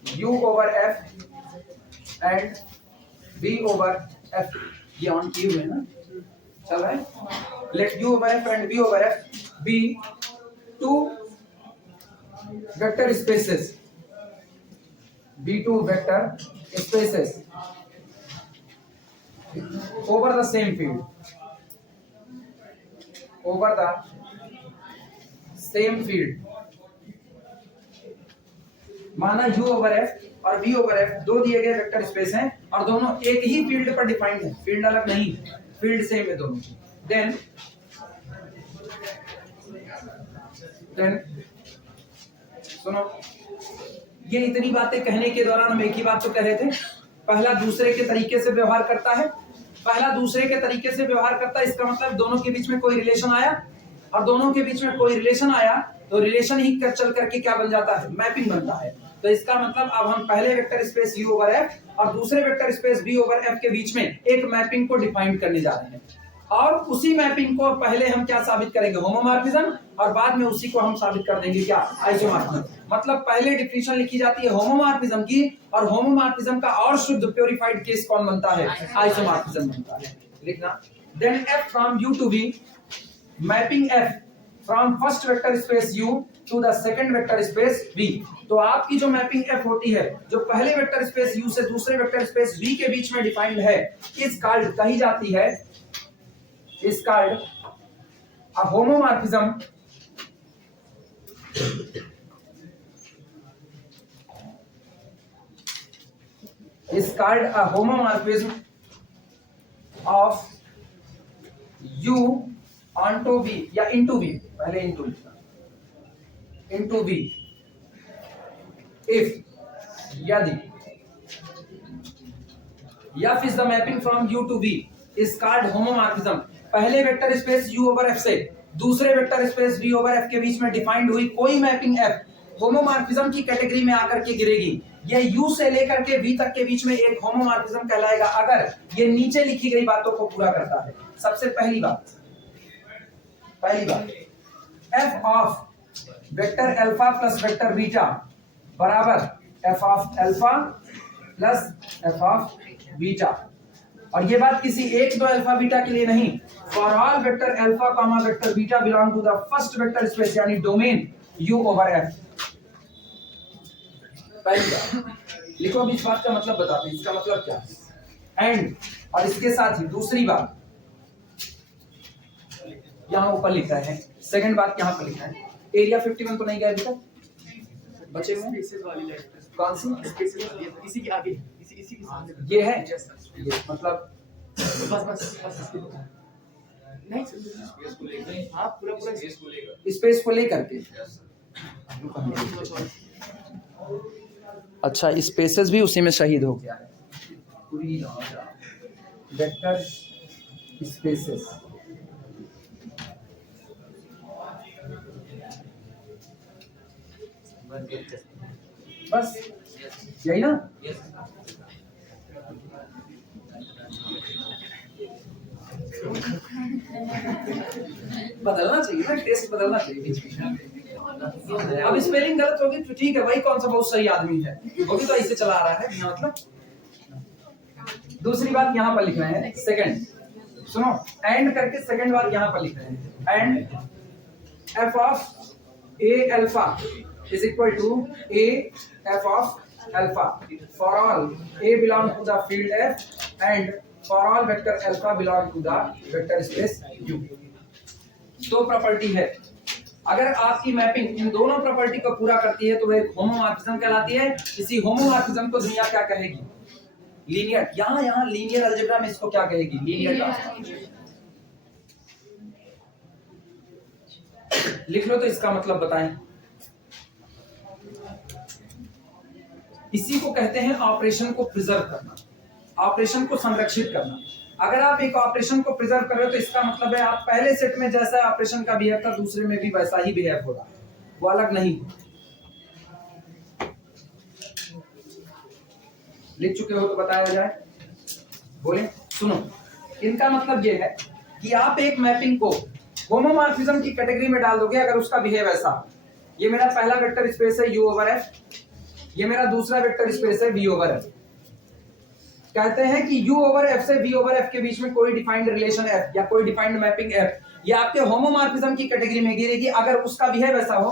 u over f and v over f, ये ऑन किए हुए ना, चल रहा है। Let u over f and v over f be two vector spaces, be two vector spaces over the same field, over the same field। माना u over f और v over f दो दिए गए वेक्टर स्पेस हैं और दोनों एक ही field पर डिफाइंड है, फील्ड अलग नहीं, फील्ड सेम है दोनों की। देन सुनो, ये इतनी बातें कहने के दौरान हम एक ही बात तो कह रहे थे, पहला दूसरे के तरीके से व्यवहार करता है, पहला दूसरे के तरीके से व्यवहार करता है, इसका मतलब दोनों के बीच में कोई रिलेशन आया, और दोनों के बीच में कोई रिलेशन आया तो रिलेशन ही चल करके क्या बन जाता है, मैपिंग बनता है। तो इसका मतलब अब हम पहले vector space u over f और दूसरे vector space v over f के बीच में एक मैपिंग को डिफाइन करने जा रहे हैं, और उसी मैपिंग को पहले हम क्या साबित करेंगे, होमोमॉर्फिज्म, और बाद में उसी को हम साबित कर देंगे क्या, आइसोमॉर्फिज्म। मतलब पहले डिफिनेशन लिखी जाती है होमोमॉर्फिज्म की, और होमोमॉर्फिज्म का और शुद्ध प्योरीफाइड केस कौन बनता है, आइसोमॉर्फिज्म बनता है। लिखना, then f from u to v, mapping f from first vector space u to the second vector space v। तो आपकी जो मैपिंग f होती है, जो पहले वेक्टर स्पेस u से दूसरे वेक्टर स्पेस v के बीच में डिफाइंड है, इस कॉल्ड कही जाती है, इस called a homomorphism is called a homomorphism of u onto v या into v, पहले into लिखना, into v if यदि f is the mapping from u to v is called homomorphism, पहले vector space u over f से दूसरे vector space v over f के बीच में defined हुई कोई मैपिंग f होमोमॉर्फिज्म की कैटेगरी में आकर के गिरेगी। यह u से लेकर के v तक के बीच में एक होमोमॉर्फिज्म कहलाएगा अगर ये नीचे लिखी गई बातों को पूरा करता है। सबसे पहली बात f of vector alpha plus vector beta बराबर f of alpha plus f of beta, और ये बात किसी एक दो अल्फा बीटा के लिए नहीं, for all vector alpha comma vector beta belong to the first vector space यानी डोमेन u ओवर f। लिखो, अभी इस बात का मतलब बताते हैं, इसका मतलब क्या है। एंड और इसके साथ ही दूसरी बात यहां ऊपर लिखा है, सेकंड बात यहां पर लिखा है, एरिया 51 तो नहीं गया अभी तक, बचे हुए कौन सी, इसी के आगे, इसी के सामने ये है, ये मतलब बस नहीं, हाँ पूरा स्पेस को लेकर के, अच्छा स्पेसेस भी उसी में शहीद हो गया है, पूरी वेक्टर स्पेसेस, बस यही ना। बदलना चाहिए ना, टेस्ट बदलना चाहिए। अब स्पेलिंग गलत होगी तो ठीक है, वही कौन सा बहुत सही आदमी है, वो भी तो ऐसे चला रहा है बिना मतलब। दूसरी बात यहाँ पर लिख रहे हैं, सेकंड सुनो, एंड करके सेकंड बात यहाँ पर लिख रहे हैं, and F of A alpha is equal to A F of alpha for all A belong to the field F and for all vector alpha belong to the vector space U. दो property है, अगर आपकी mapping इन दोनों property को पूरा करती है तो वह होमोमॉर्फिज्म कहलाती है। इसी होमोमॉर्फिज्म को दुनिया क्या कहेगी, लीनियर, यहाँ लीनियर अलजेब्रा में इसको क्या कहेगी, लीनियर ट्रांसफॉर्म। लिख लो तो इसका मतलब बताएं। इसी को कहते हैं ऑपरेशन को प्रिजर्व करना, ऑपरेशन को संरक्षित करना। अगर आप एक ऑपरेशन को प्रिजर्व कर रहे हो तो इसका मतलब है आप पहले सेट में जैसा ऑपरेशन का बिहेव था दूसरे में भी वैसा ही बिहेव होगा, वो अलग नहीं। लिख चुके हो तो बताया जाए, बोले सुनो। इनका मतलब ये है कि आप एक मैपिंग को होमोमॉर्फिज्म की कैटेगरी में डाल दोगे अगर उसका बिहेव ऐसा, ये मेरा पहला वेक्टर स्पेस है u ओवर f, ये मेरा दूसरा वेक्टर स्पेस है v ओवर f। कहते हैं कि u ओवर f से v ओवर f के बीच में कोई डिफाइंड रिलेशन f या कोई डिफाइंड मैपिंग f, ये आपके होमोमॉर्फिज्म की कैटेगरी में गिरेगी अगर उसका बिहेव ऐसा हो।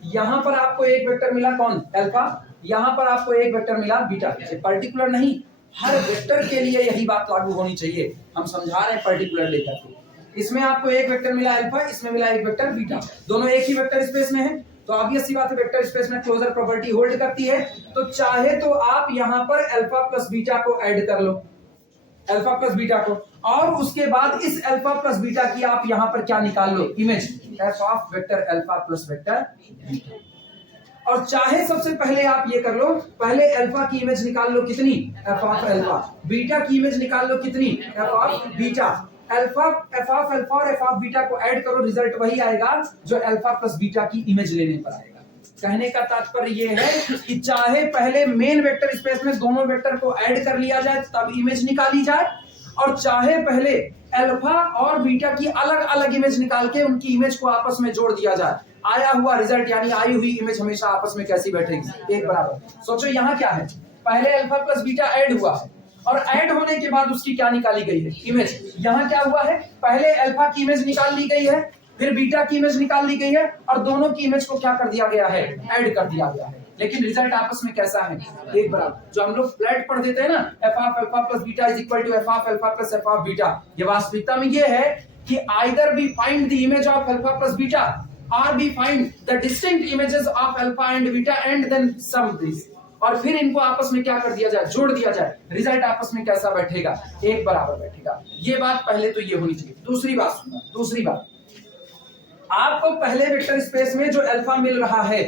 यहां पर आपको एक वेक्टर मिला कौन, अल्फा, यहां पर आपको एक वेक्टर मिला बीटा। पर्टिकुलर नहीं, हर वेक्टर के लिए यही बात लागू होनी चाहिए। हम समझा रहे हैं पर्टिकुलर लेकर के। इसमें आपको एक वेक्टर मिला अल्फा, इसमें मिला एक वेक्टर बीटा, दोनों एक ही वेक्टर स्पेस में है, तो ऑब्वियस सी बात है वेक्टर स्पेस में क्लोजर प्रॉपर्टी होल्ड करती है। तो चाहे तो आप यहां पर अल्फा प्लस बीटा को ऐड कर लो, अल्फा प्लस बीटा को, और उसके बाद इस अल्फा प्लस बीटा की आप यहां पर क्या निकाल लो, image f of vector alpha plus vector beta. और चाहे सबसे पहले आप ये कर लो, पहले अल्फा की इमेज निकाल लो कितनी, एफ ऑफ अल्फा, बीटा की इमेज निकाल लो कितनी, F of beta. Alpha, F of alpha और एफ ऑफ बीटा को ऐड करो, रिजल्ट वही आएगा जो अल्फा प्लस बीटा की इमेज लेने पर आएगा। कहने का तात्पर्य ये है कि चाहे पहले मेन वेक्टर स्पेस में दोनों वेक्टर को ऐड कर लिया जाए तब इमेज निकाली जाए, और चाहे पहले अल्फा और बीटा की अलग अलग इमेज निकाल के उनकी इमेज को आपस में जोड़ दिया जाए, आया हुआ रिजल्ट यानी आई हुई इमेज हमेशा आपस में कैसी बैठेगी, एक बराबर। सोचो यहाँ क्या है, पहले अल्फा प्लस बीटा ऐड हुआ है और ऐड होने के बाद उसकी क्या निकाली गई है, इमेज। यहाँ क्या हुआ है, पहले अल्फा की इमेज निकाल ली गई है, फिर बीटा की इमेज निकाल ली गई है और दोनों की इमेज को क्या कर दिया गया है, ऐड कर दिया गया है। लेकिन रिजल्ट आपस में कैसा है, एक बराबर। जो हम लोग फ्लैट पढ़ देते हैं ना, f of alpha plus beta is equal to f of alpha plus f of beta, ये वास्तविकता में ये है कि either we find the image of alpha plus beta और we find the distinct images of alpha and beta and then sum this, और फिर इनको आपस में क्या कर दिया जाए, जोड़ दिया जाए, रिजल्ट आपस में कैसा बैठेगा, एक बराबर बैठेगा। ये बात पहले तो ये होनी चाहिए। दूसरी बात सुनना, दूसरी बात, आपको पहले वेक्टर स्पेस में जो अल्फा मिल रहा है,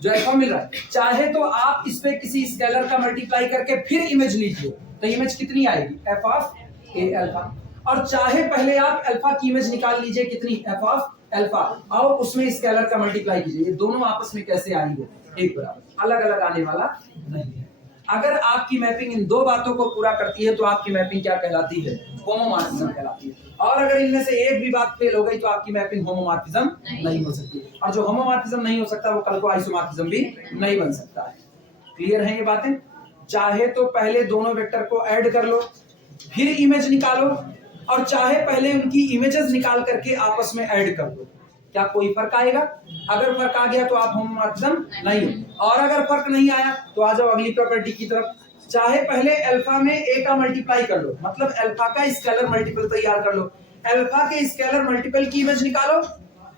जो अल्फा मिल रहा है, चाहे तो आप इस पे किसी स्केलर का मल्टीप्लाई करके फिर इमेज लीजिए तो इमेज कितनी आएगी, एफ ऑफ ए अल्फा, और चाहे पहले आप अल्फा की इमेज निकाल लीजिए कितनी, एफ ऑफ अल्फा, और उसमें स्केलर का मल्टीप्लाई कीजिए, ये दोनों आपस में कैसे आएंगे, एक बराबर, अलग अलग आने वाला नहीं है। अगर आपकी मैपिंग इन दो बातों को पूरा करती है तो आपकी मैपिंग क्या कहलाती है, होमोमॉर्फिज्म कहलाती है। और अगर इनमें से एक भी बात फेल हो गई तो आपकी मैपिंग होमोमॉर्फिज्म नहीं हो सकती, और जो होमोमॉर्फिज्म नहीं हो सकता वो कल को आइसोमॉर्फिज्म भी नहीं बन सकता है। क्लियर है ये बातें? चाहे तो पहले दोनों वेक्टर को ऐड कर लो, फिर इमेज निकालो, और चाहे पहले उनकी इमेजेस निकाल करके आपस में ऐड कर दो, क्या कोई फर्क आएगा? अगर फर्क आ गया तो आप होमोमॉर्फिज्म नहीं हो, और अगर फर्क नहीं आया तो आ जाओ अगली प्रॉपर्टी की तरफ। चाहे पहले अल्फा में ए का मल्टीप्लाई कर लो, मतलब अल्फा का स्केलर मल्टीपल तैयार कर लो, अल्फा के स्केलर मल्टीपल की इमेज निकालो,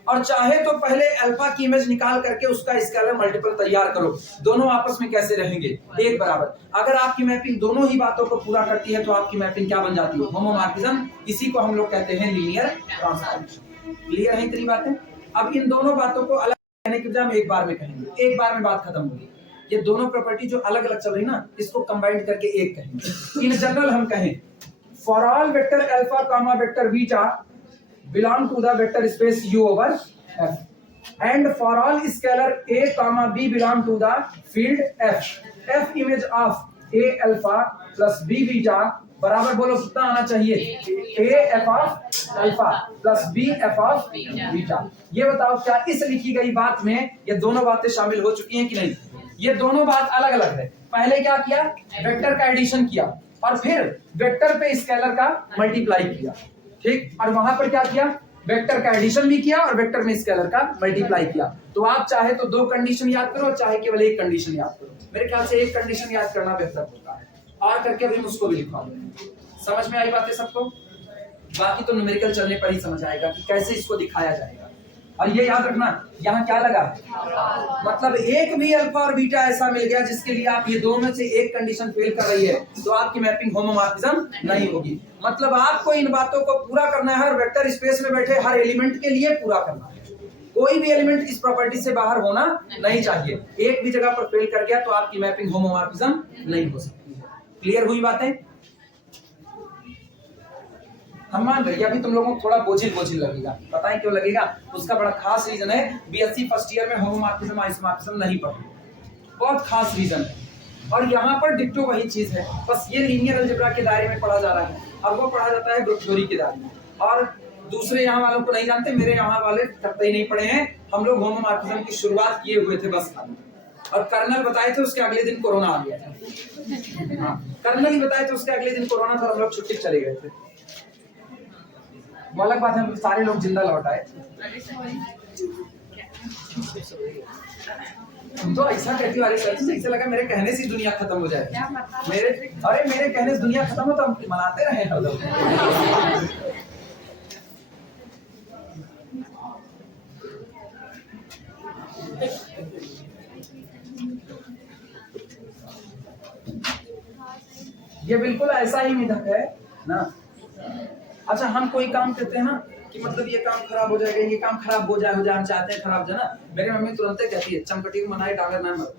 और चाहे तो पहले अल्फा की इमेज निकाल करके उसका स्केलर मल्टीपल तैयार करो, दोनों आपस में कैसे रहेंगे, एक बराबर। अगर आपकी मैपिंग दोनों ही बातों को पूरा करती है तो आपकी मैपिंग क्या बन जाती है, होमोमॉर्फिज्म। इसी को हम लोग कहते हैं लीनियर ट्रांसफॉर्मेशन। क्लियर है इतनी बातें? अब इन दोनों बातों को अलग कहने के बजाय हम एक बार में कहेंगे, एक बार में बात खत्म होगी। ये दोनों प्रॉपर्टी जो अलग अलग चल रही ना, इसको कंबाइंड करके एक कहेंगे। इन जनरल हम कहें for all vector alpha comma vector beta belong to the vector space U over F, and for all scalar a comma b belong to the field F. F image of a alpha plus b beta बराबर बोलो कितना आना चाहिए, a f of alpha plus b f of beta। ये बताओ क्या इस लिखी गई बात में ये दोनों बातें शामिल हो चुकी हैं कि नहीं? ये दोनों बात अलग अलग है। पहले क्या किया, वेक्टर का एडिशन किया और फिर वेक्टर पे स्केलर का मल्टीप्लाई किया, ठीक, और वहां पर क्या किया, वेक्टर का एडिशन भी किया और वेक्टर में स्केलर का मल्टीप्लाई किया। तो आप चाहे तो दो कंडीशन याद करो, चाहे केवल एक कंडीशन याद करो। मेरे ख्याल से एक कंडीशन याद करना बेहतर होता है, और करके भी उसको भी लिखवा दो। समझ में आई बातें सबको? बाकी तो न्यूमेरिकल चलने पर ही समझ आएगा कि कैसे इसको दिखाया जाएगा। और ये याद रखना, यहाँ क्या लगा, मतलब एक भी अल्फा और बीटा ऐसा मिल गया जिसके लिए आप ये दो में से एक कंडीशन फेल कर रही है तो आपकी मैपिंग होमोमॉर्फिज्म नहीं होगी। मतलब आपको इन बातों को पूरा करना है और वेक्टर स्पेस में बैठे हर एलिमेंट के लिए पूरा करना है। कोई भी एलिमेंट इस प्रॉपर्टी से बाहर होना नहीं चाहिए। एक भी जगह पर फेल कर गया तो आपकी मैपिंग होमोमॉर्फिज्म नहीं हो सकती है। क्लियर हुई बातें? हम मान रहे, अभी तुम लोगों को थोड़ा बोझिल लगेगा, बताएं क्यों लगेगा? उसका बड़ा खास रीजन है, बीएससी फर्स्ट ईयर में होमोमॉर्फिज्म आइसोमॉर्फिज्म नहीं पढ़े, बहुत खास रीजन है। और यहाँ पर डिक्टो वही चीज है, बस ये लीनियर अलजेब्रा के दायरे में पढ़ा जा रहा है और वो पढ़ा जाता है ग्रुप थ्योरी के दायरे में। और दूसरे यहाँ वालों को नहीं जानते, मेरे यहाँ वाले करते ही नहीं पढ़े हैं। हम लोग होमोमॉर्फिज्म की शुरुआत किए हुए थे बस खाली, और कर्नल बताए थे उसके अगले दिन कोरोना आ गया था। हाँ, कर्नल ही बताए थे, उसके अगले दिन कोरोना था, हम लोग छुट्टी चले गए थे। वो अलग बात है, सारे लोग जिंदा लौट आए। तुम तो ऐसा कहती हो, ऐसे लगा मेरे कहने से दुनिया खत्म हो जाए। मेरे कहने से दुनिया खत्म हो तो हम मनाते रहे हम लोग। ये बिल्कुल ऐसा ही मिथक है ना। अच्छा, हम कोई काम करते हैं ना कि मतलब ये काम खराब हो जाएगा, ये काम खराब हो जाए, हम चाहते हैं खराब जाए ना। मेरी मम्मी तुरंत कहती है चमकटी को मनाए डागर ना मत।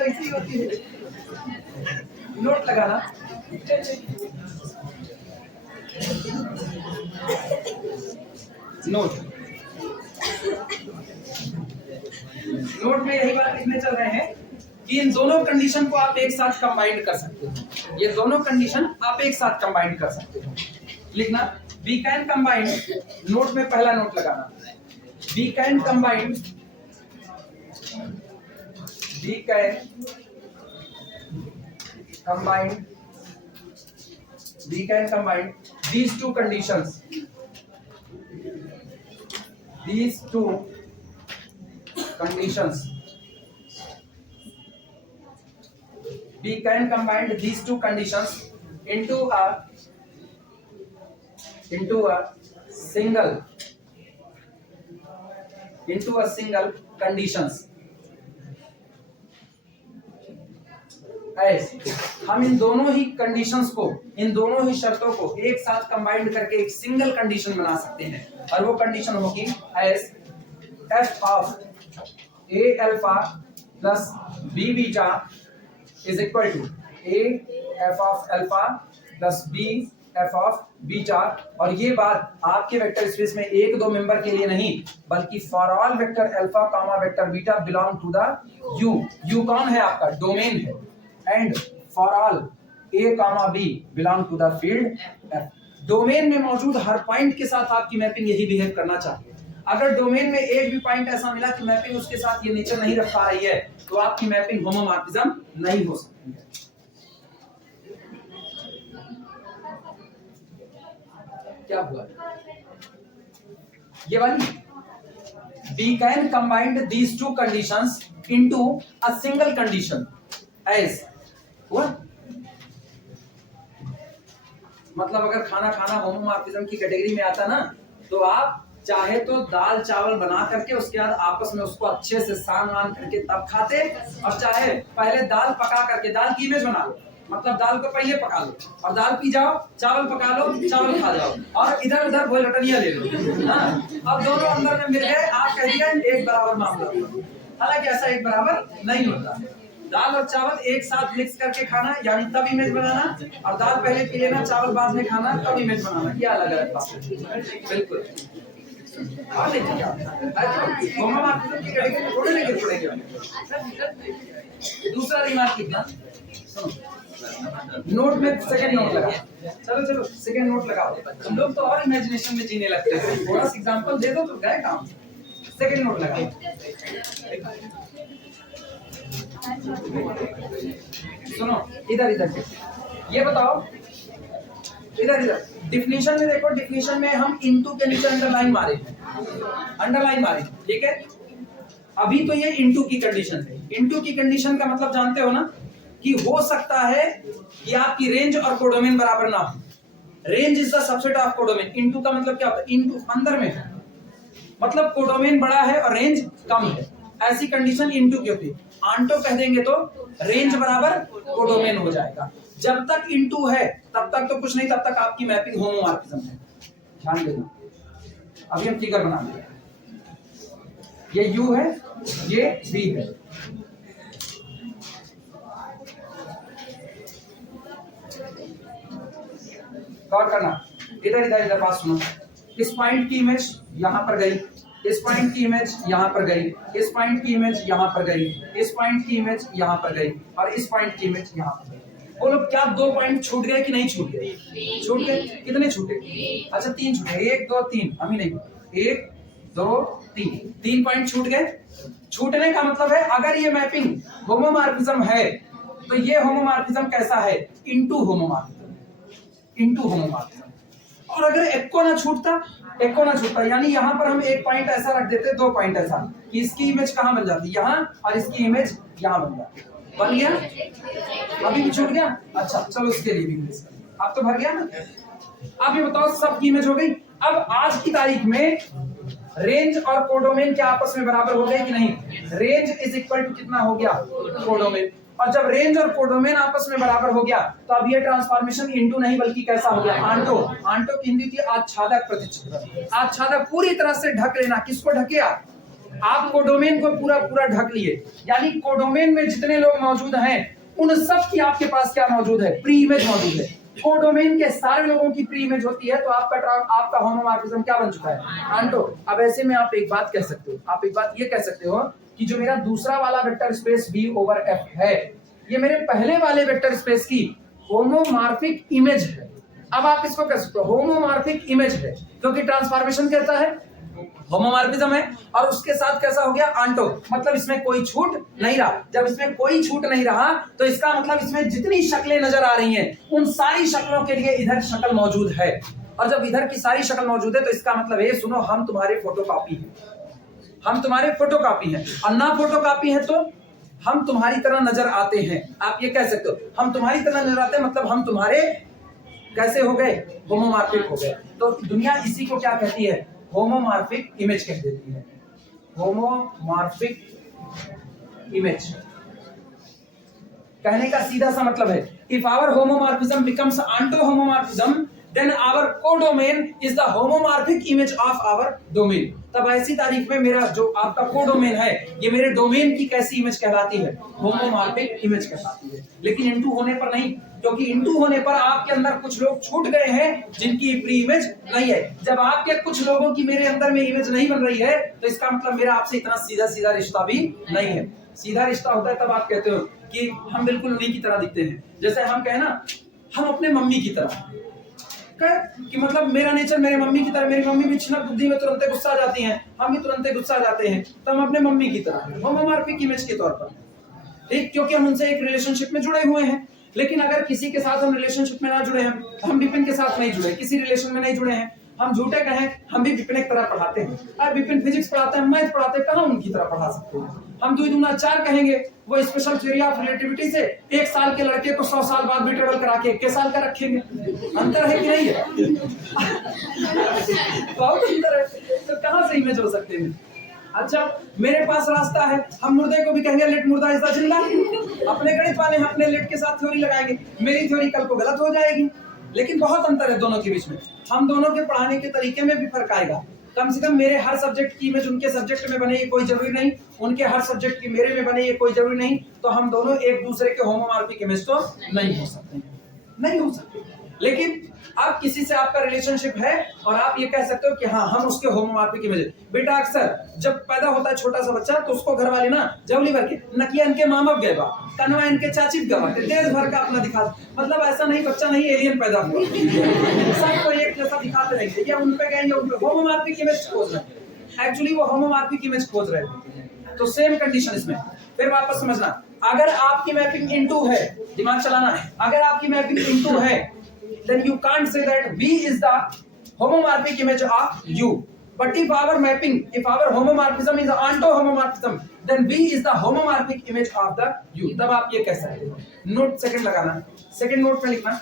वैसी होती है। नोट लगाना, नोट नोट में यही बात लिखने चल रहे हैं कि इन दोनों कंडीशन को आप एक साथ कंबाइन कर सकते हो। ये दोनों कंडीशन आप एक साथ कंबाइन कर सकते हो। लिखना वी कैन कंबाइन, नोट में पहला नोट लगाना, we can combine, we can combine, we can combine these two conditions, these two conditions, we can combine these two conditions into a single conditions। हम इन दोनों ही conditions को, इन दोनों ही शर्तों को एक साथ कंबाइन करके एक सिंगल कंडीशन बना सकते हैं, और वो कंडीशन होगी as F of A alpha plus B beta is equal to A F of alpha plus B F of beta. और ये बात आपके वेक्टर स्पेस में एक दो मेंबर के लिए नहीं, बल्कि for all vector alpha comma vector beta belong to the U. U कौन है? आपका डोमेन है। And for all A comma B belong to the field F. Domain में मौजूद हर पॉइंट के साथ आपकी मैपिंग यही बिहेव करना चाहिए। अगर डोमेन में एक भी पॉइंट ऐसा मिला कि मैपिंग उसके साथ ये नेचर नहीं रख पा रही है, तो आपकी मैपिंग होमोमॉर्फिज्म नहीं हो सकती है। क्या हुआ ये वाली? We can combine these two conditions into a single condition as what? मतलब अगर खाना खाना होमोमॉर्फिज्म की कैटेगरी में आता ना, तो आप चाहे तो दाल चावल बना करके उसके बाद आपस में उसको अच्छे से सान वान करके तब खाते, और चाहे पहले दाल पका करके, दाल की इमेज बना लो, मतलब दाल को पहले पका लो और दाल पी जाओ, चावल पका लो, चावल खा जाओ, और इधर उधर भोज लटनिया ले लो। अब दोनों अंदर में मिल गए, आप कह दिया एक बराबर मामला। हालांकि ऐसा एक बराबर नहीं होता। दाल और चावल एक साथ मिक्स करके खाना यानी तब इमेज बनाना, और दाल पहले पी लेना, चावल बाद में खाना, तब इमेज बनाना, क्या अलग अलग बात है? बिल्कुल। और दूसरा रिमार्क लिखना, नोट में सेकंड नोट लगा। चलो चलो सेकंड नोट लगाओ। हम लोग तो और इमेजिनेशन में जीने लगते हैं, थोड़ा सा एग्जांपल दे दो तो गए काम। सेकंड नोट लगाओ। सुनो इधर इधर, ये बताओ इधर इधर डिफिनीशन में देखो, डिफिनीशन में हम इनटू के नीचे अंडरलाइन मारे, ठीक है। अभी तो ये इनटू की कंडीशन है। इनटू की कंडीशन का मतलब जानते हो ना, कि हो सकता है कि आपकी रेंज और कोडोमेन बराबर ना हो। Range is the subset of codomain. Into का मतलब क्या होता है? इनटू अंदर में है, मतलब कोडोमेन बड़ा है और रेंज कम है, ऐसी कंडीशन इनटू की होती है। आंटो कह देंगे तो रेंज बराबर कोडोमेन हो जाएगा। जब तक इनटू है तब तक तो कुछ नहीं, तब तक आपकी मैपिंग होमोमॉर्फिज्म है। ध्यान देना। अभी हम फिगर बना लेंगे। ये यू है, ये बी है। गौर करना, इधर इधर इधर बात सुनो। इस पॉइंट की इमेज यहां पर गई, इस पॉइंट की इमेज यहां पर गई, इस पॉइंट की इमेज यहां पर गई, इस पॉइंट की इमेज यहां पर गई, और इस पॉइंट की इमेज यहां पर गई। बोलो क्या दो पॉइंट छूट गए कि नहीं छूट गए? छूट गए। कितने छूटे? अच्छा 3 छूटे। 1 2 3, अभी नहीं, 1 2 3, 3 पॉइंट छूट गए। छूटने का मतलब है अगर ये मैपिंग होमोमॉर्फिज्म है तो ये होमोमॉर्फिज्म कैसा है? Into homomorphism, into homomorphism. और अगर एको ना छूटता यानी यहाँ पर हम एक पॉइंट ऐसा रख देते, 2 पॉइंट ऐसा कि इसकी इमेज कहाँ बन जाती? यहाँ, और इसकी इमेज यहाँ बन जाती। बन गया? अभी भी छूट गया? अच्छा चलो इसके लिए भी अब तो भर गया ना। आप ये बताओ सबकी इमेज हो गई। अब आज की तारीख में रेंज और कोडोमेन क्या आपस में बराबर हो गए कि नहीं? रेंज इज इक्वल टू कितना हो गया? कोडोमेन। और जब रेंज और कोडोमेन आपस में बराबर हो गया तो अब ये ट्रांसफॉर्मेशन इनटू नहीं बल्कि कैसा हो गया? आंटो। आंटो की हिंदी थी आच्छादक प्रतिच्छेदक। आच्छादक पूरी तरह से ढक लेना। किसको ढके? आप कोडोमेन को पूरा पूरा ढक लिए, यानी कोडोमेन में जितने लोग मौजूद हैं उन सब की आपके पास क्या मौजूद है? प्री इमेज मौजूद है। कोडोमेन के सारे लोगों की प्री इमेज होती है तो आपका होमोमॉर्फिज्म क्या बन चुका है? आंटो। अब ऐसे में आप एक बात कह सकते हो, आप एक बात ये कह सकते हो कि जो मेरा दूसरा वाला vector space V over F है, ये मेरे पहले वाले वेक्टर स्पेस की होमोमॉर्फिक इमेज है। अब आप इसको कह सकते हो होमोमॉर्फिक इमेज है, क्योंकि ट्रांसफॉर्मेशन कहता है होमोमॉर्फिज्म है, और उसके साथ कैसा हो गया आंटो, मतलब इसमें कोई छूट नहीं रहा। जब इसमें कोई छूट नहीं रहा तो इसका मतलब इसमें जितनी शक्लें नजर आ रही हैं उन सारी शक्लों के लिए इधर शक्ल मौजूद है, और जब इधर की सारी शक्ल मौजूद है तो इसका मतलब है सुनो हम तुम्हारे फोटोकॉपी हैं, हम तुम्हारे फोटोकॉपी हैं, और ना फोटोकॉपी है तो हम तुम्हारी तरह नजर आते हैं। आप ये कह सकते हो हम तुम्हारी तरह नजर आते हैं, मतलब हम तुम्हारे कैसे हो गए, होमोमॉर्फिक हो गए। तो दुनिया इसी को क्या कहती है, होमोमॉर्फिक इमेज कह देती है, होमोमॉर्फिक इमेज। कहने का सीधा सा मतलब है if our homomorphism becomes onto homomorphism then our codomain is the homomorphic image of our domain. तब ऐसी तारीख में मेरा जो आपका कोडोमेन है ये मेरे डोमेन की कैसी इमेज कहलाती है, होमोमॉर्फिक इमेज कहलाती है। लेकिन इनटू होने पर नहीं, क्योंकि इनटू होने पर आपके अंदर कुछ लोग छूट गए हैं जिनकी प्री इमेज नहीं है। जब आपके कुछ लोगों की मेरे अंदर में इमेज नहीं बन रही है तो इसका मतलब मेरा आपसे इतना सीधा सीधा रिश्ता भी नहीं है। सीधा रिश्ता होता है तब आप कहते हो कि हम बिल्कुल उन्हीं की तरह दिखते हैं। जैसे हम कहें ना हम अपने मम्मी की तरह, कि मतलब मेरा नेचर मेरे मम्मी की तरह, मेरी मम्मी भी छिनक बुद्धि में तुरंत गुस्सा आ जाती हैं, हम भी तुरंत गुस्सा आ जाते हैं, तो हम अपने मम्मी की तरह होमोमॉर्फिक इमेज के तौर पर, ठीक, क्योंकि हम उनसे एक रिलेशनशिप में जुड़े हुए हैं। लेकिन अगर किसी के साथ हम रिलेशनशिप में ना जुड़े हैं, हम विपिन के साथ नहीं जुड़े, किसी रिलेशन में नहीं जुड़े हैं, हम झूठे कहें हम भी विपिन की तरह पढ़ाते हैं, और विपिन फिजिक्स पढ़ाते हैं, मैथ पढ़ाते हैं, कहाँ उनकी तरह पढ़ा सकते हैं। हम 2 दूना 4 कहेंगे, वो स्पेशल थ्योरी ऑफ रिलेटिविटी से 1 साल के लड़के को 100 साल बाद भी ट्रेवल करा के 1 साल का रखेंगे। अंतर है कि नहीं है? बहुत अंतर है, तो कहाँ से इमेज हो सकते हैं। अच्छा मेरे पास रास्ता है, हम मुर्दे को भी कहेंगे लेट मुर्दा ऐसा जिंदा। अपने गणित वाले हम अपने लेट के साथ थ्योरी लगाएंगे, मेरी थ्योरी कल को गलत हो जाएगी। लेकिन बहुत अंतर है दोनों के बीच में, हम दोनों के पढ़ाने के तरीके में भी फर्क आएगा। कम से कम मेरे हर सब्जेक्ट की इमेज उनके सब्जेक्ट में बने ये कोई जरूरी नहीं, उनके हर सब्जेक्ट की मेरे में बने ये कोई जरूरी नहीं। तो हम दोनों एक दूसरे के होमोमॉर्फिक इमेज तो नहीं हो सकते, नहीं हो सकते। लेकिन आप किसी से आपका रिलेशनशिप है और आप ये कह सकते हो कि हाँ हम उसके होमोमॉर्फिक इमेज। बेटा अक्सर जब पैदा होता है छोटा सा बच्चा तो उसको घर वाले ना जवली भर के नकिया इनके मामा गए बा, कनवा इनके चाची गवा, देश भर का अपना दिखा, मतलब ऐसा नहीं बच्चा नहीं एलियन पैदा हुआ, सबको एक जैसा दिखाते रहेंगे, या उन पे गए या उन पे होमोमॉर्फिक इमेज खोज रहे हैं। एक्चुअली वो होमोमॉर्फिक इमेज खोज रहे हैं। तो सेम कंडीशन इसमें, फिर वापस समझना, अगर आपकी मैपिंग इनटू है, दिमाग चलाना है, अगर आपकी मैपिंग इनटू है then you can't say that V is the homomorphic image of U. But if our mapping, if our homomorphism is onto homomorphism, then V is the homomorphic image of the U. तब आप ये कह सकते हो। Note second लगाना, second note में लिखना,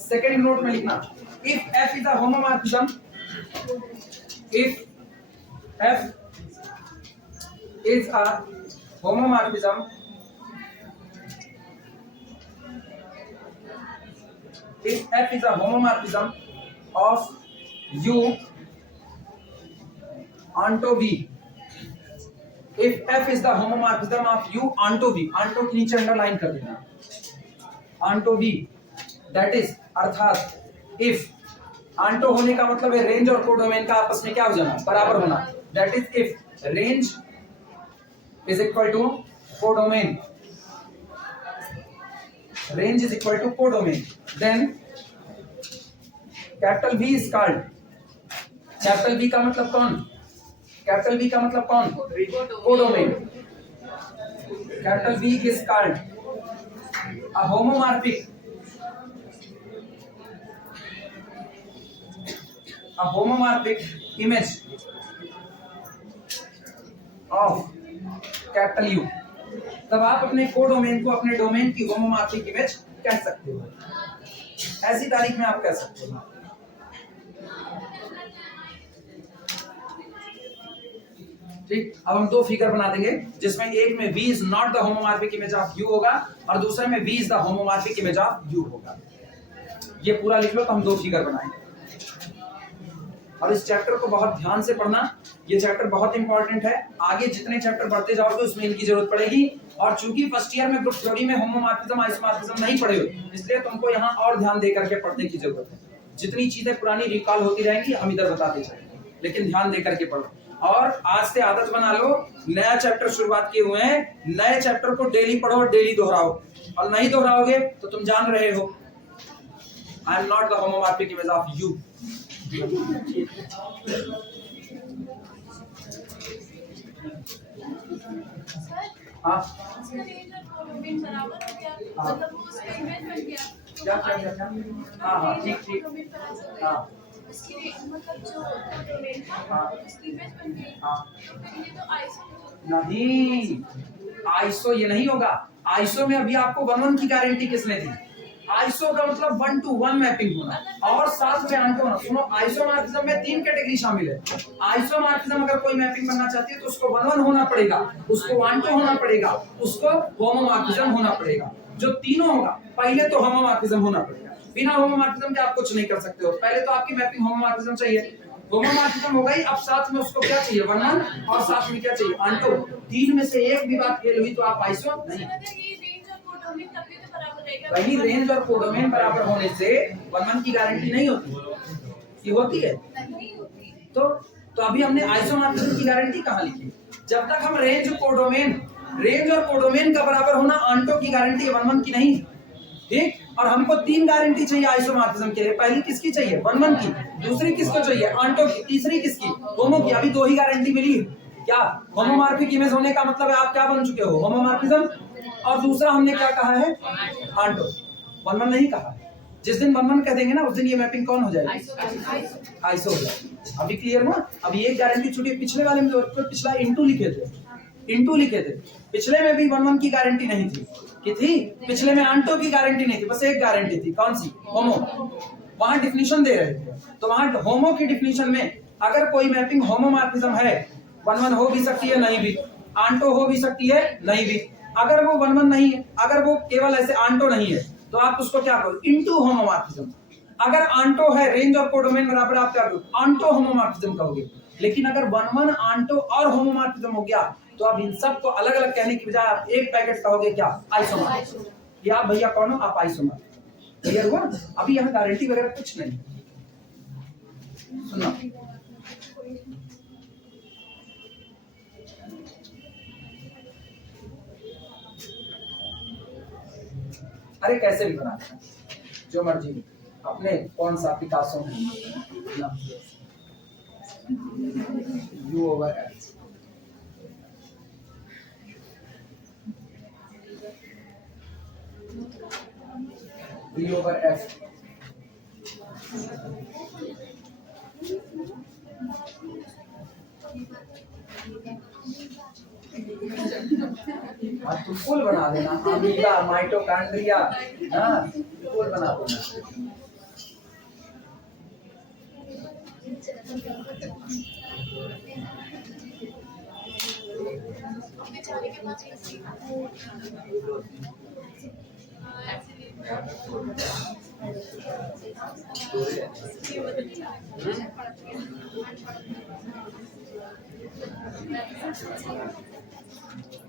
second note में लिखना, if F is a homomorphism, if F is a homomorphism if F is a homomorphism of U onto V, if F is the homomorphism of U onto V, onto के नीचे underline कर देना, onto V, that is अर्थात if onto होने का मतलब है range और कोडोमेन का आपस में क्या हो जाना, बराबर होना, that is if range is equal to codomain, range is equal to codomain, then capital V is called, capital V का मतलब कौन, capital V का मतलब कौन, codomain, capital V is called a homomorphic, a homomorphic image of capital you. तब आप अपने codomain को अपने डोमेन की होमोमॉर्फिक इमेज कह सकते हो, ऐसी तारीख में आप कह सकते हो। ठीक, अब हम 2 फिगर बना देंगे जिसमें एक में V is not the homomorphic image of U होगा और दूसरे में V is the homomorphic image of U होगा। ये पूरा लिख लो तो हम 2 फिगर बनाएंगे। और इस चैप्टर को बहुत ध्यान से पढ़ना, ये चैप्टर बहुत इंपॉर्टेंट है। आगे जितने चैप्टर बढ़ते जाओगे उसमें इनकी जरूरत पड़ेगी। और चूंकि फर्स्ट ईयर में ग्रुप थ्योरी में होमोमॉर्फिज्म आइसोमॉर्फिज्म नहीं पढ़े हो, इसलिए तुमको यहाँ और ध्यान दे करके पढ़ने की जरूरत है। जितनी चीजें पुरानी रिकॉल होती रहेंगी हम इधर बताते जाएंगे, लेकिन ध्यान दे करके पढ़ो। और आज से आदत बना लो, नया चैप्टर शुरुआत किए हुए हैं, नए चैप्टर को डेली पढ़ो और डेली दोहराओ, और नहीं दोहराओगे तो तुम जान रहे हो I am not the homomorphic image of you. हाँ क्या क्या क्या क्या हाँ हाँ ठीक ठीक हाँ हाँ हाँ नहीं, आइसो ये नहीं होगा। आइसो में अभी आपको 1-1 की गारंटी किसने दी? आइसो का मतलब 1-to-1 मैपिंग होना और साथ में आंटो होना। सुनो, आइसोमॉर्फिज्म में 3 कैटेगरी शामिल है। आइसोमॉर्फिज्म अगर कोई मैपिंग बनना चाहती है तो उसको 1-1 होना पड़ेगा, उसको आंटो होना पड़ेगा, उसको होमोमॉर्फिज्म होना पड़ेगा। जो तीनों होगा, पहले तो होमोमॉर्फिज्म होना पड़ेगा। बिना होमोमॉर्फिज्म के आप कुछ नहीं कर सकते हो। पहले तो आपकी मैपिंग होमोमॉर्फिज्म चाहिए, होमोमॉर्फिज्म हो गई, अब साथ में उसको क्या चाहिए? 1-1 और साथ में क्या चाहिए? आंटो। तीन में से एक भी बात फेल हुई तो आप आइसो नहीं। वही रेंज और कोडोमेन बराबर होने से 1-1 की गारंटी नहीं होती, ये होती है। तो अभी हमने आइसोमॉर्फिज्म की गारंटी कहाँ लिखी? जब तक हम रेंज और कोडोमेन का बराबर होना, आंटो की गारंटी 1-1 की नहीं, ठीक। और हमको 3 गारंटी चाहिए आइसोमॉर्फिज्म के लिए। पहली किसकी चाहिए? 1-1 की। दूसरी किसको चाहिए? आंटो की। तीसरी किसकी? होमो की। अभी 2 ही गारंटी मिली। क्या होमोमॉर्फिक इमेज होने का मतलब है आप क्या बन चुके हो? होमोमॉर्फिज्म। और दूसरा हमने क्या कहा है? आंटो। 1-1 नहीं कहा। जिस दिन 1-1 कह देंगे ना, उस दिन ये मैपिंग कौन हो जाएगी? आइसो हो जाएगी। अभी क्लियर हुआ? अभी एक गारंटी छूटी। पिछले वाले में तो पिछला इंटू लिखे थे, पिछले में भी 1-1 की गारंटी नहीं थी कि थी? पिछले में आंटो की गारंटी नहीं थी, बस एक गारंटी थी। कौन सी? होमो। वहां डिफिनीशन दे रहे थे, तो वहां होमो की डिफिनीशन में अगर कोई मैपिंग होमोमॉर्फिज्म है, 1-1 हो भी सकती है, नहीं भी। आंटो हो भी सकती है, नहीं भी। अगर वो 1-1 नहीं है, अगर वो केवल ऐसे आंटो नहीं है, तो आप उसको क्या करो? Into homomorphism. अगर आंटो है, रेंज और कोडोमेन बराबर, आप क्या करो? आंटो होमोमॉर्फिज्म कहोगे। लेकिन अगर 1-1 आंटो और होमोमॉर्फिज्म हो गया, तो आप इन सबको अलग अलग कहने की बजाय आप एक पैकेट कहोगे क्या? आइसोमॉर्फिज्म। कि आप भैया कौन हो? आप आइसोमॉर्फिज्म। क्लियर हुआ? अभी यहाँ गारंटी वगैरह कुछ नहीं। सुनना, अरे कैसे भी बना जो मर्जी, अपने कौन सा पिकासो है U over X। V over F। तुम फुल बना देना, अमीबा, माइटोकॉन्ड्रिया, हाँ फुल बना देना।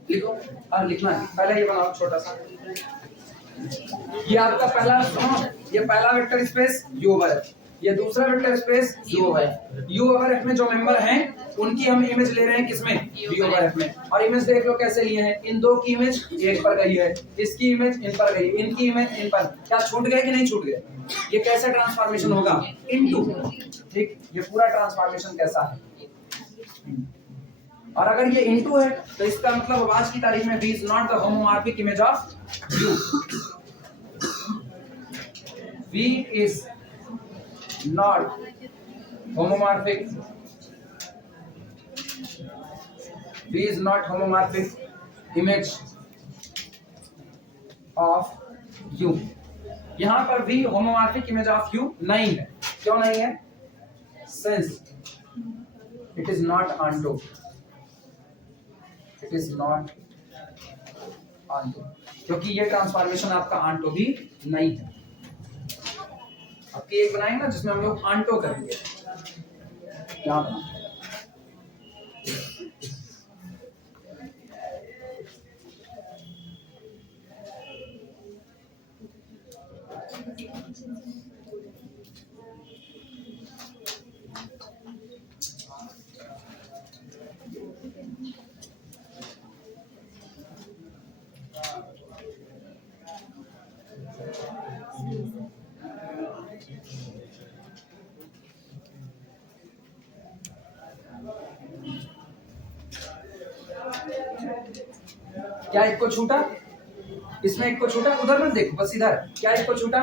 लिखो और लिखना है। पहले ये बनाओ छोटा सा, ये आपका पहला, ये पहला vector space U over F, ये दूसरा vector space U over F। U over F में जो मेंबर हैं उनकी हम इमेज ले रहे हैं किसमें? V ओवर F में। और इमेज देख लो कैसे लिए हैं, इन दो की इमेज एक पर गई है, इसकी इमेज इन पर गई, इनकी इमेज इन पर। क्या छूट गए कि नहीं छूट गए? ये कैसे ट्रांसफॉर्मेशन होगा? इनटू। ठीक, ये पूरा ट्रांसफॉर्मेशन कैसा है? और अगर ये इनटू है तो इसका मतलब आज की तारीख में V is not the homomorphic image of U। V is not homomorphic, V is not homomorphic image of U। यहां पर V homomorphic image of U नहीं है। क्यों नहीं है? Since it is not onto, it is not onto, क्योंकि ये transformation आपका आंटो भी नहीं है। आपकी एक बनाएंगे ना जिसमें हम लोग आंटो करेंगे, क्या बना? क्या एक को छूटा? इसमें एक को छूटा, उधर मत देखो, बस इधर। क्या एक को छूटा?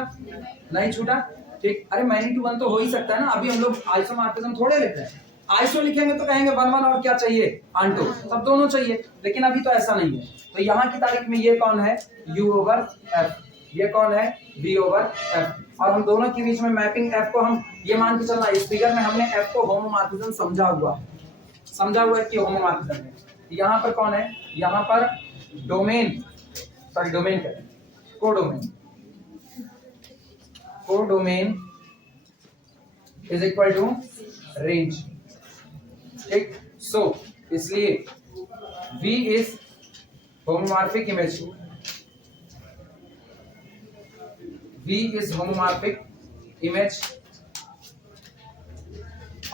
नहीं छूटा। ठीक, अरे मैनी टू वन तो हो ही सकता है ना। अभी हम लोग आइसोमॉर्फिज्म थोड़े लेते हैं। आइसो लिखेंगे तो कहेंगे वन वन और क्या चाहिए? ऑन टू, तब दोनों चाहिए। लेकिन अभी तो ऐसा नहीं है। तो यहाँ की तारीख में ये कौन है? U ओवर F, ये कौन है? V over F। और हम दोनों के बीच में मैपिंग F को हम ये मान के चलना, इस फिगर में हमने F को होमोमॉर्फिज्म समझा हुआ है कि होमोमॉर्फिज्म है। यहाँ पर कौन है? यहाँ पर डोमेन, सॉरी डोमेन कहते हैं, codomain is equal to range. ठीक, सो इसलिए V is homomorphic image, V is homomorphic image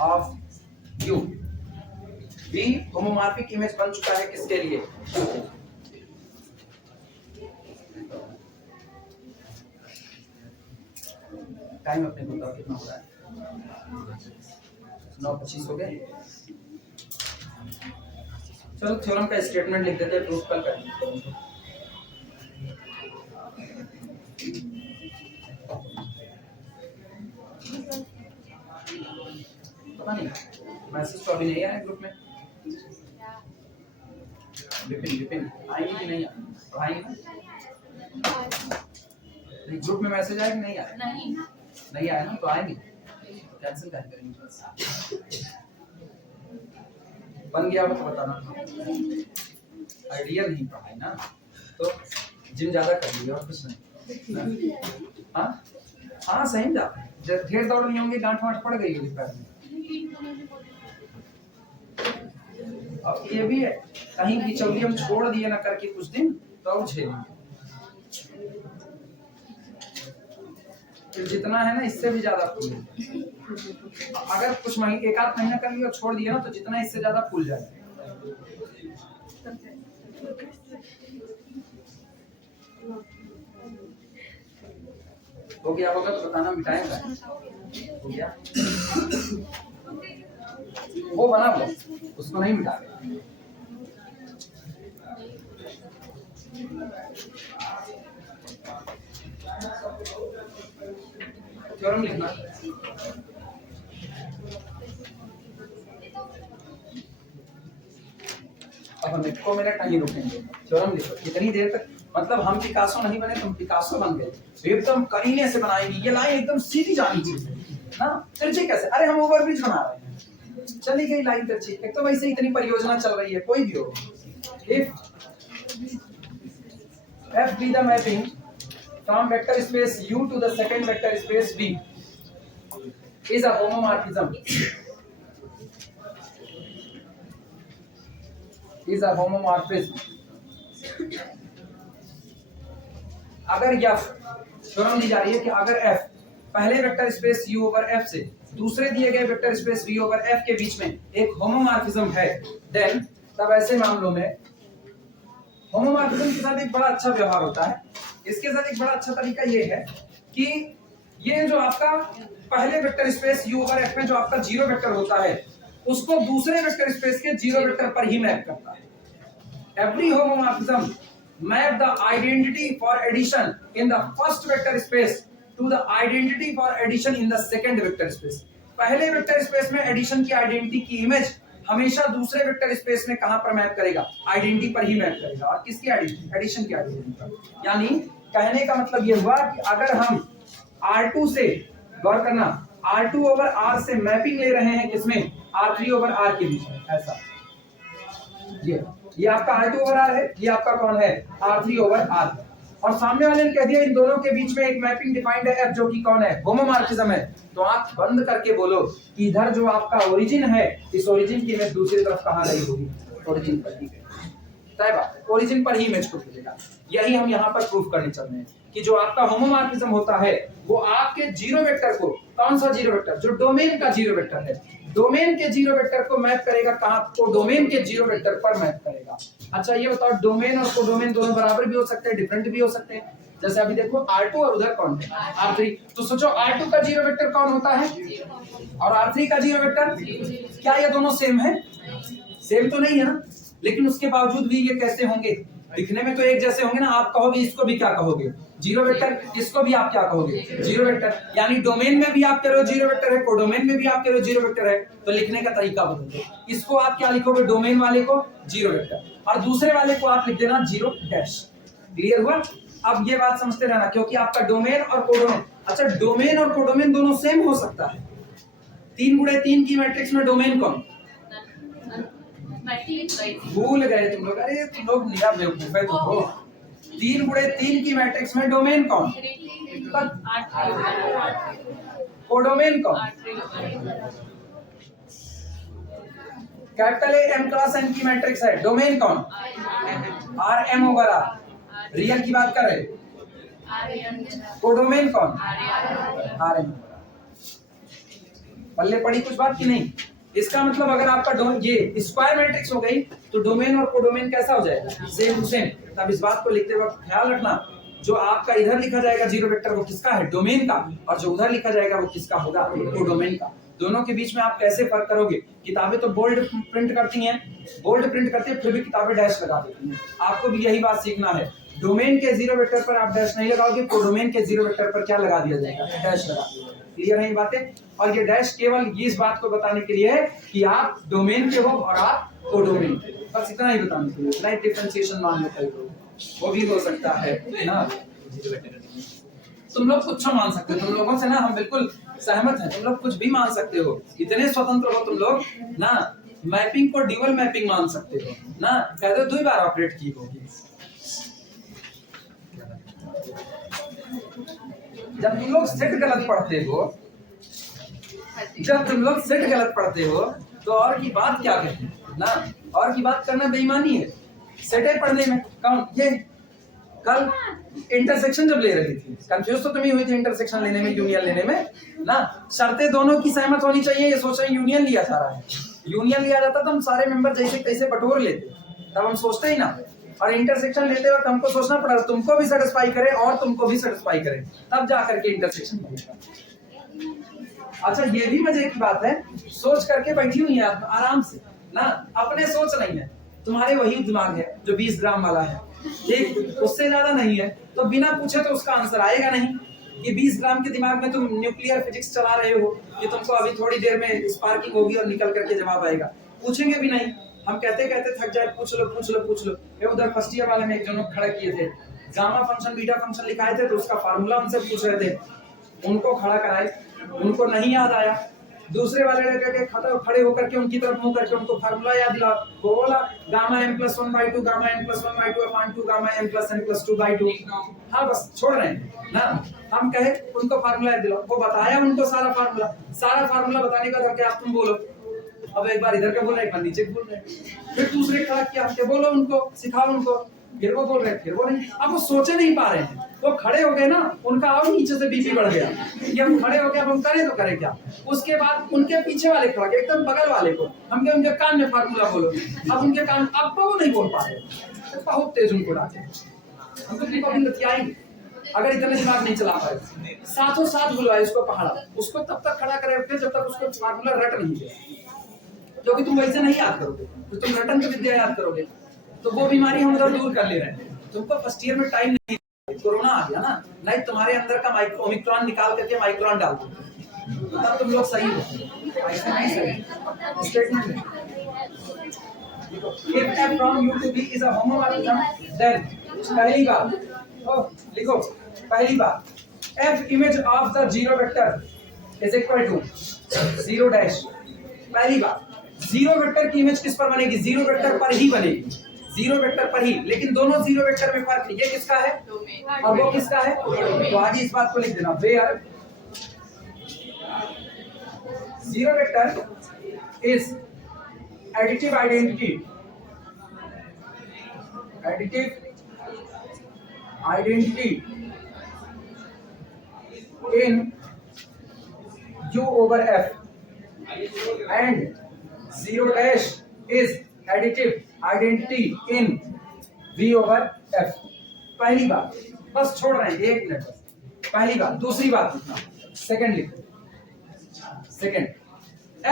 of U। V homomorphic image बन चुका है किसके लिए? टाइम अपने को कितना हो रहा है? 9:25 हो गए। चलो थ्योरम का स्टेटमेंट लिख देते हैं, प्रूफ कल करेंगे। पता नहीं, मैसेज तो अभी नहीं आया ग्रुप में। विपिन आएंगे कि नहीं आएंगे? नहीं, ग्रुप में मैसेज आया कि नहीं आया? नहीं आया ना, तो आएंगे, कैंसिल करेंगे। बन गया हो तो बताना। आइडिया नहीं पढ़ाई ना, तो जिम ज्यादा कर लीजिए और कुछ नहीं। हाँ सही में ढेर दौड़ नहीं होंगे, गांठ वांठ पड़ गई होगी पैर में। अब ये भी है, कहीं की चौली हम छोड़ दिए ना करके कुछ दिन, तो अब झेलेंगे। जितना है ना इससे भी ज्यादा फूल, अगर कुछ महीने, एक आध महीना कर लिया और छोड़ दिया ना, तो जितना इससे ज्यादा फूल जाए। हो गया होगा तो बताना, मिटाएगा। हो गया, वो बना वो, उसको नहीं मिटाएगा। थ्योरम लिखना। अब हम 1 मिनट नहीं रुकेंगे, थ्योरम लिखो। कितनी देर तक? मतलब हम पिकासो नहीं बने, तुम पिकासो बन गए। एकदम करीने से बनाएंगे, ये लाइन एकदम सीधी जानी चाहिए ना। तिरछी कैसे? अरे हम ओवरब्रिज बना रहे हैं, चली गई लाइन तिरछी। एक तो वैसे इतनी परियोजना चल रही है, कोई भी हो। If F be the mapping from vector space U to the second vector space V is a homomorphism. अगर F, थ्योरम दी जा रही है कि अगर F पहले vector space U over F से दूसरे दिए गए vector space V over F के बीच में एक होमोमॉर्फिज्म है, देन तब ऐसे मामलों में होमोमॉर्फिज्म के साथ एक बड़ा अच्छा व्यवहार होता है। इसके साथ एक बड़ा अच्छा तरीका ये है कि ये जो आपका पहले vector space U over F में जो आपका जीरो वेक्टर होता है, उसको दूसरे वेक्टर स्पेस के जीरो वेक्टर पर ही मैप करता है। Every homomorphism map the identity for addition in the first vector space to the identity for addition in the second vector space. पहले वेक्टर स्पेस में एडिशन की आइडेंटिटी की image हमेशा दूसरे वेक्टर स्पेस में कहां पर मैप करेगा? आइडेंटिटी पर ही मैप करेगा। और किसकी आइडेंटिटी? एडिशन की आइडेंटिटी पर। यानी कहने का मतलब ये हुआ कि अगर हम R2 से, गौर करना, R2 ओवर R से मैपिंग ले रहे हैं, किसमें? R3 ओवर R के बीच में। ऐसा ये आपका R2 ओवर R है, ये आपका कौन है? R3 over R। और सामने वाले ने कह दिया इन दोनों के बीच में एक मैपिंग डिफाइंड है F, जो कि कौन है? होमोमॉर्फिज्म है। तो आंख बंद करके बोलो कि इधर जो आपका ओरिजिन है, इस ओरिजिन की इमेज दूसरी तरफ कहां गई होगी? ओरिजिन पर ही। तय बात, ओरिजिन पर ही इमेज को भेजेगा। यही हम यहाँ पर प्रूफ करने चल रहे हैं कि जो आपका होमोमॉर्फिज्म होता है वो आपके जीरो वेक्टर को, कौन सा जीरो वेक्टर? जो डोमेन का जीरो वेक्टर है, डोमेन के जीरो वेक्टर को मैप करेगा कहां? तो डोमेन के जीरो वेक्टर पर मैप करेगा। अच्छा ये बताओ, डोमेन और कोडोमेन दोनों बराबर भी हो सकते हैं, डिफरेंट भी हो सकते हैं। जैसे अभी देखो R2 और उधर कौन है? R3। तो सोचो R2 का जीरो वेक्टर कौन होता है और R3 का जीरो वेक्टर? क्या ये दोनों सेम है? सेम तो नहीं है ना, लेकिन उसके बावजूद भी ये कैसे होंगे? दिखने में तो एक जैसे होंगे ना, आप कहोगे इसको भी क्या कहोगे, जीरो वेक्टर, इसको भी आप क्या कहोगे, जीरो वेक्टर। यानी डोमेन में भी आप कह रहे हो जीरो वेक्टर है, कोडोमेन में भी आप कह रहे हो जीरो वेक्टर है, तो लिखने का तरीका बदल दो। इसको आप क्या लिखोगे, डोमेन वाले को जीरो वेक्टर, और दूसरे वाले को आप लिख देना जीरो डैश। क्लियर हुआ? अब ये बात समझते रहना, क्योंकि आपका डोमेन और कोडोमेन, अच्छा डोमेन और कोडोमेन दोनों सेम हो सकता है। 3x3 की मैट्रिक्स में डोमेन कौन, भूल गए तुम लोग, अरे तुम लोग निरा बेवकूफ है तुम हो। 3x3 की मैट्रिक्स में डोमेन कौन, कोडोमेन कौन, capital A M cross N की मैट्रिक्स है, डोमेन कौन, R M over R. Real की बात कर रहे, कोडोमेन कौन, आर एम। पल्ले पड़ी कुछ बात की नहीं। इसका मतलब अगर आपका ये स्क्वायर मैट्रिक्स हो गई तो डोमेन और कोडोमेन कैसा हो जाएगा, सेम टू सेम। तब इस बात को लिखते वक्त ख्याल रखना, जो आपका इधर लिखा जाएगा जीरो वेक्टर वो किसका है, डोमेन का, और जो उधर लिखा जाएगा वो किसका होगा, कोडोमेन का। दोनों के बीच में आप कैसे फर्क करोगे, किताबें तो बोल्ड प्रिंट करती हैं, बोल्ड प्रिंट करती है, फिर भी किताबें डैश लगा देती हैं। आपको भी यही बात सीखना है, डोमेन के जीरो वेक्टर पर आप डैश नहीं लगाओगे, कोडोमेन के जीरो वेक्टर पर क्या लगा दिया जाएगा, डैश लगा दिया जाएगा। क्लियर है ये बातें? और ये डैश केवल इस बात को बताने के लिए है कि आप डोमेन के हो और आप कोडोमेन के, बस इतना ही बताने के लिए। लाइट डिफरेंशिएशन मान लो कई लोग, वो भी हो सकता है ना। तुम लोग कुछ मान सकते हो, तुम लोगों से ना हम बिल्कुल सहमत हैं, तुम लोग कुछ भी मान सकते हो, इतने स्वतंत्र हो तुम लोग ना। मैपिंग को ड्यूअल मैपिंग मान सकते हो ना, कह दो 2 बार ऑपरेट की होगी। जब तुम लोग सेट गलत पढ़ते हो, जब तुम लोग सेट गलत पढ़ते हो तो और की बात क्या कहते ना, और की बात करना बेईमानी है। सेटे पढ़ने में कौन, ये कल इंटरसेक्शन जब ले रही थी, कंफ्यूज तो तुम ही हुई थी इंटरसेक्शन लेने में, यूनियन लेने में ना। शर्तें दोनों की सहमत होनी चाहिए, ये सोच रहे यूनियन लिया जा रहा है। यूनियन लिया जाता तो हम सारे मेंबर जैसे तैसे बटोर लेते, तब हम सोचते ही ना। और इंटरसेक्शन लेते वक्त हमको सोचना पड़ा, तुमको भी सेटिस्फाई करे और तुमको भी सेटिस्फाई करे, तब जाकर के इंटरसेक्शन बनेगा। अच्छा ये भी मजे की बात है, सोच करके बैठी हुई है आराम से ना, अपने सोच नहीं है, तुम्हारे वही दिमाग है जो 20 ग्राम वाला है, ठीक, उससे ज्यादा नहीं है, तो बिना पूछे तो उसका आंसर आएगा नहीं। कि 20 ग्राम के दिमाग में तुम न्यूक्लियर फिजिक्स चला रहे हो, कि तुमको अभी थोड़ी देर में स्पार्किंग होगी और निकल करके जवाब आएगा, पूछेंगे भी नहीं। हम कहते कहते थक जाए, पूछ लो पूछ लो पूछ लो। ये उधर फर्स्ट ईयर वाले में एक जन खड़ा किए थे, गामा फंक्शन बीटा फंक्शन लिखाए थे, तो उसका फार्मूला उनसे पूछ रहे थे, उनको खड़ा कराए, उनको नहीं याद आया। दूसरे वाले ने खड़े होकर के उनकी तरफ मुंह करके उनको फार्मूला याद दिला, वो बोला gamma m + 1/2 gamma n + 1/2 upon 2 gamma m + n + 2/2। हाँ बस छोड़ रहे हैं ना, हम कहे उनको फार्मूला याद दिलाओ, वो बताया उनको सारा फार्मूला बताने का था कि आप तुम बोलो। अब एक बार इधर के बोल रहे, एक बार नीचे बोल रहे, फिर दूसरे खड़ा किया के बोलो उनको, सिखाओ उनको, फिर वो बोल रहे, फिर वो नहीं। अब वो सोचे नहीं पा रहे हैं, वो खड़े हो गए ना, उनका और नीचे से बीपी बढ़ गया कि हम खड़े हो गए, अब हम करें तो करें क्या। उसके बाद उनके पीछे वाले खड़ा के एकदम बगल वाले को हम क्या उनके कान में फार्मूला बोलो, अब उनके कान, अब तो वो नहीं बोल पा रहे, तो बहुत तेज उनको डांटे। हम तो कभी लतियाएंगे अगर इतने दिमाग नहीं चला पाए। साथों साथ बुलवाए उसको, पहाड़ा उसको तब तक खड़ा करे रखते जब तक उसको फार्मूला रट नहीं गया, क्योंकि तुम वैसे नहीं याद करोगे, तो तुम रटन की विद्या याद करोगे, तो वो बीमारी हम उधर दूर कर ले रहे हैं। तुमको फर्स्ट ईयर में टाइम नहीं, कोरोना आ गया ना, नहीं तुम्हारे अंदर का ओमिक्रॉन निकाल करके माइक्रोन डाल दो, तब तुम लोग सही हो। ऐसा नहीं सही स्टेटमेंट है। If f from u to b is a homomorphism, then पहली बात लिखो, पहली बात f image of the zero vector is equal to 0 dash। पहली बात, जीरो वेक्टर की इमेज किस पर बनेगी, जीरो वेक्टर पर ही बनेगी, जीरो वेक्टर पर ही। लेकिन दोनों जीरो वेक्टर में फर्क है, ये किसका है और वो किसका है, तो आगे इस बात को लिख देना, where zero vector is additive identity, इन u over f and zero dash is additive identity in v over f। पहली बात बस छोड़ रहे हैं, एक मिनट, पहली बात। दूसरी बात लिखना, सेकंड लिखो, second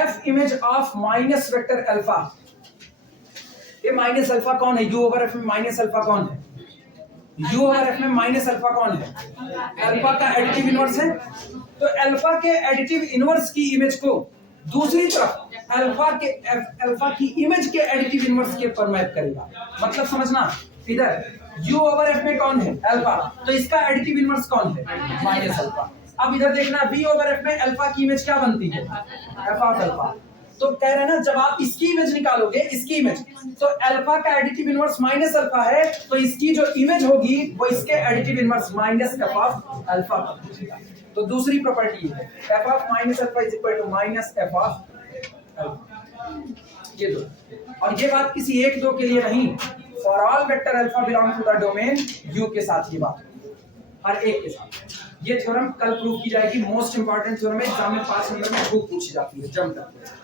f image of minus vector alpha ये माइनस अल्फा कौन है? यू ओवर एफ में माइनस अल्फा कौन है? यू ओवर एफ में माइनस अल्फा कौन है? अल्फा का एडिटिव इनवर्स है। तो अल्फा के एडिटिव इनवर्स की इमेज को दूसरी तरफ अल्फा की इमेज के एडिटिव इनवर्स के पर मैप करेगा। मतलब समझना, इधर यू ओवर एफ में कौन है? अल्फा, तो इसका एडिटिव इनवर्स कौन है? Minus alpha. अब इधर देखना वी ओवर एफ में अल्फा की इमेज क्या बनती है? F of alpha. तो कह रहे हैं ना, जब आप इसकी इमेज निकालोगे, इसकी इमेज, तो अल्फा का एडिटिव इनवर्स माइनस अल्फा है, तो इसकी जो इमेज होगी वो इसके additive inverse minus F of alpha का पूछेगा। तो दूसरी प्रॉपर्टी है F of minus alpha is equal to minus F of alpha. ये दो, और ये बात किसी एक दो के लिए नहीं, for all vector alpha belong to the domain U के साथ ये बात, हर एक के साथ। ये थ्योरम कल प्रूव की जाएगी, मोस्ट इंपॉर्टेंट थ्योरम है, एग्जाम में 5 नंबर में खूब पूछी जाती है, जम करके।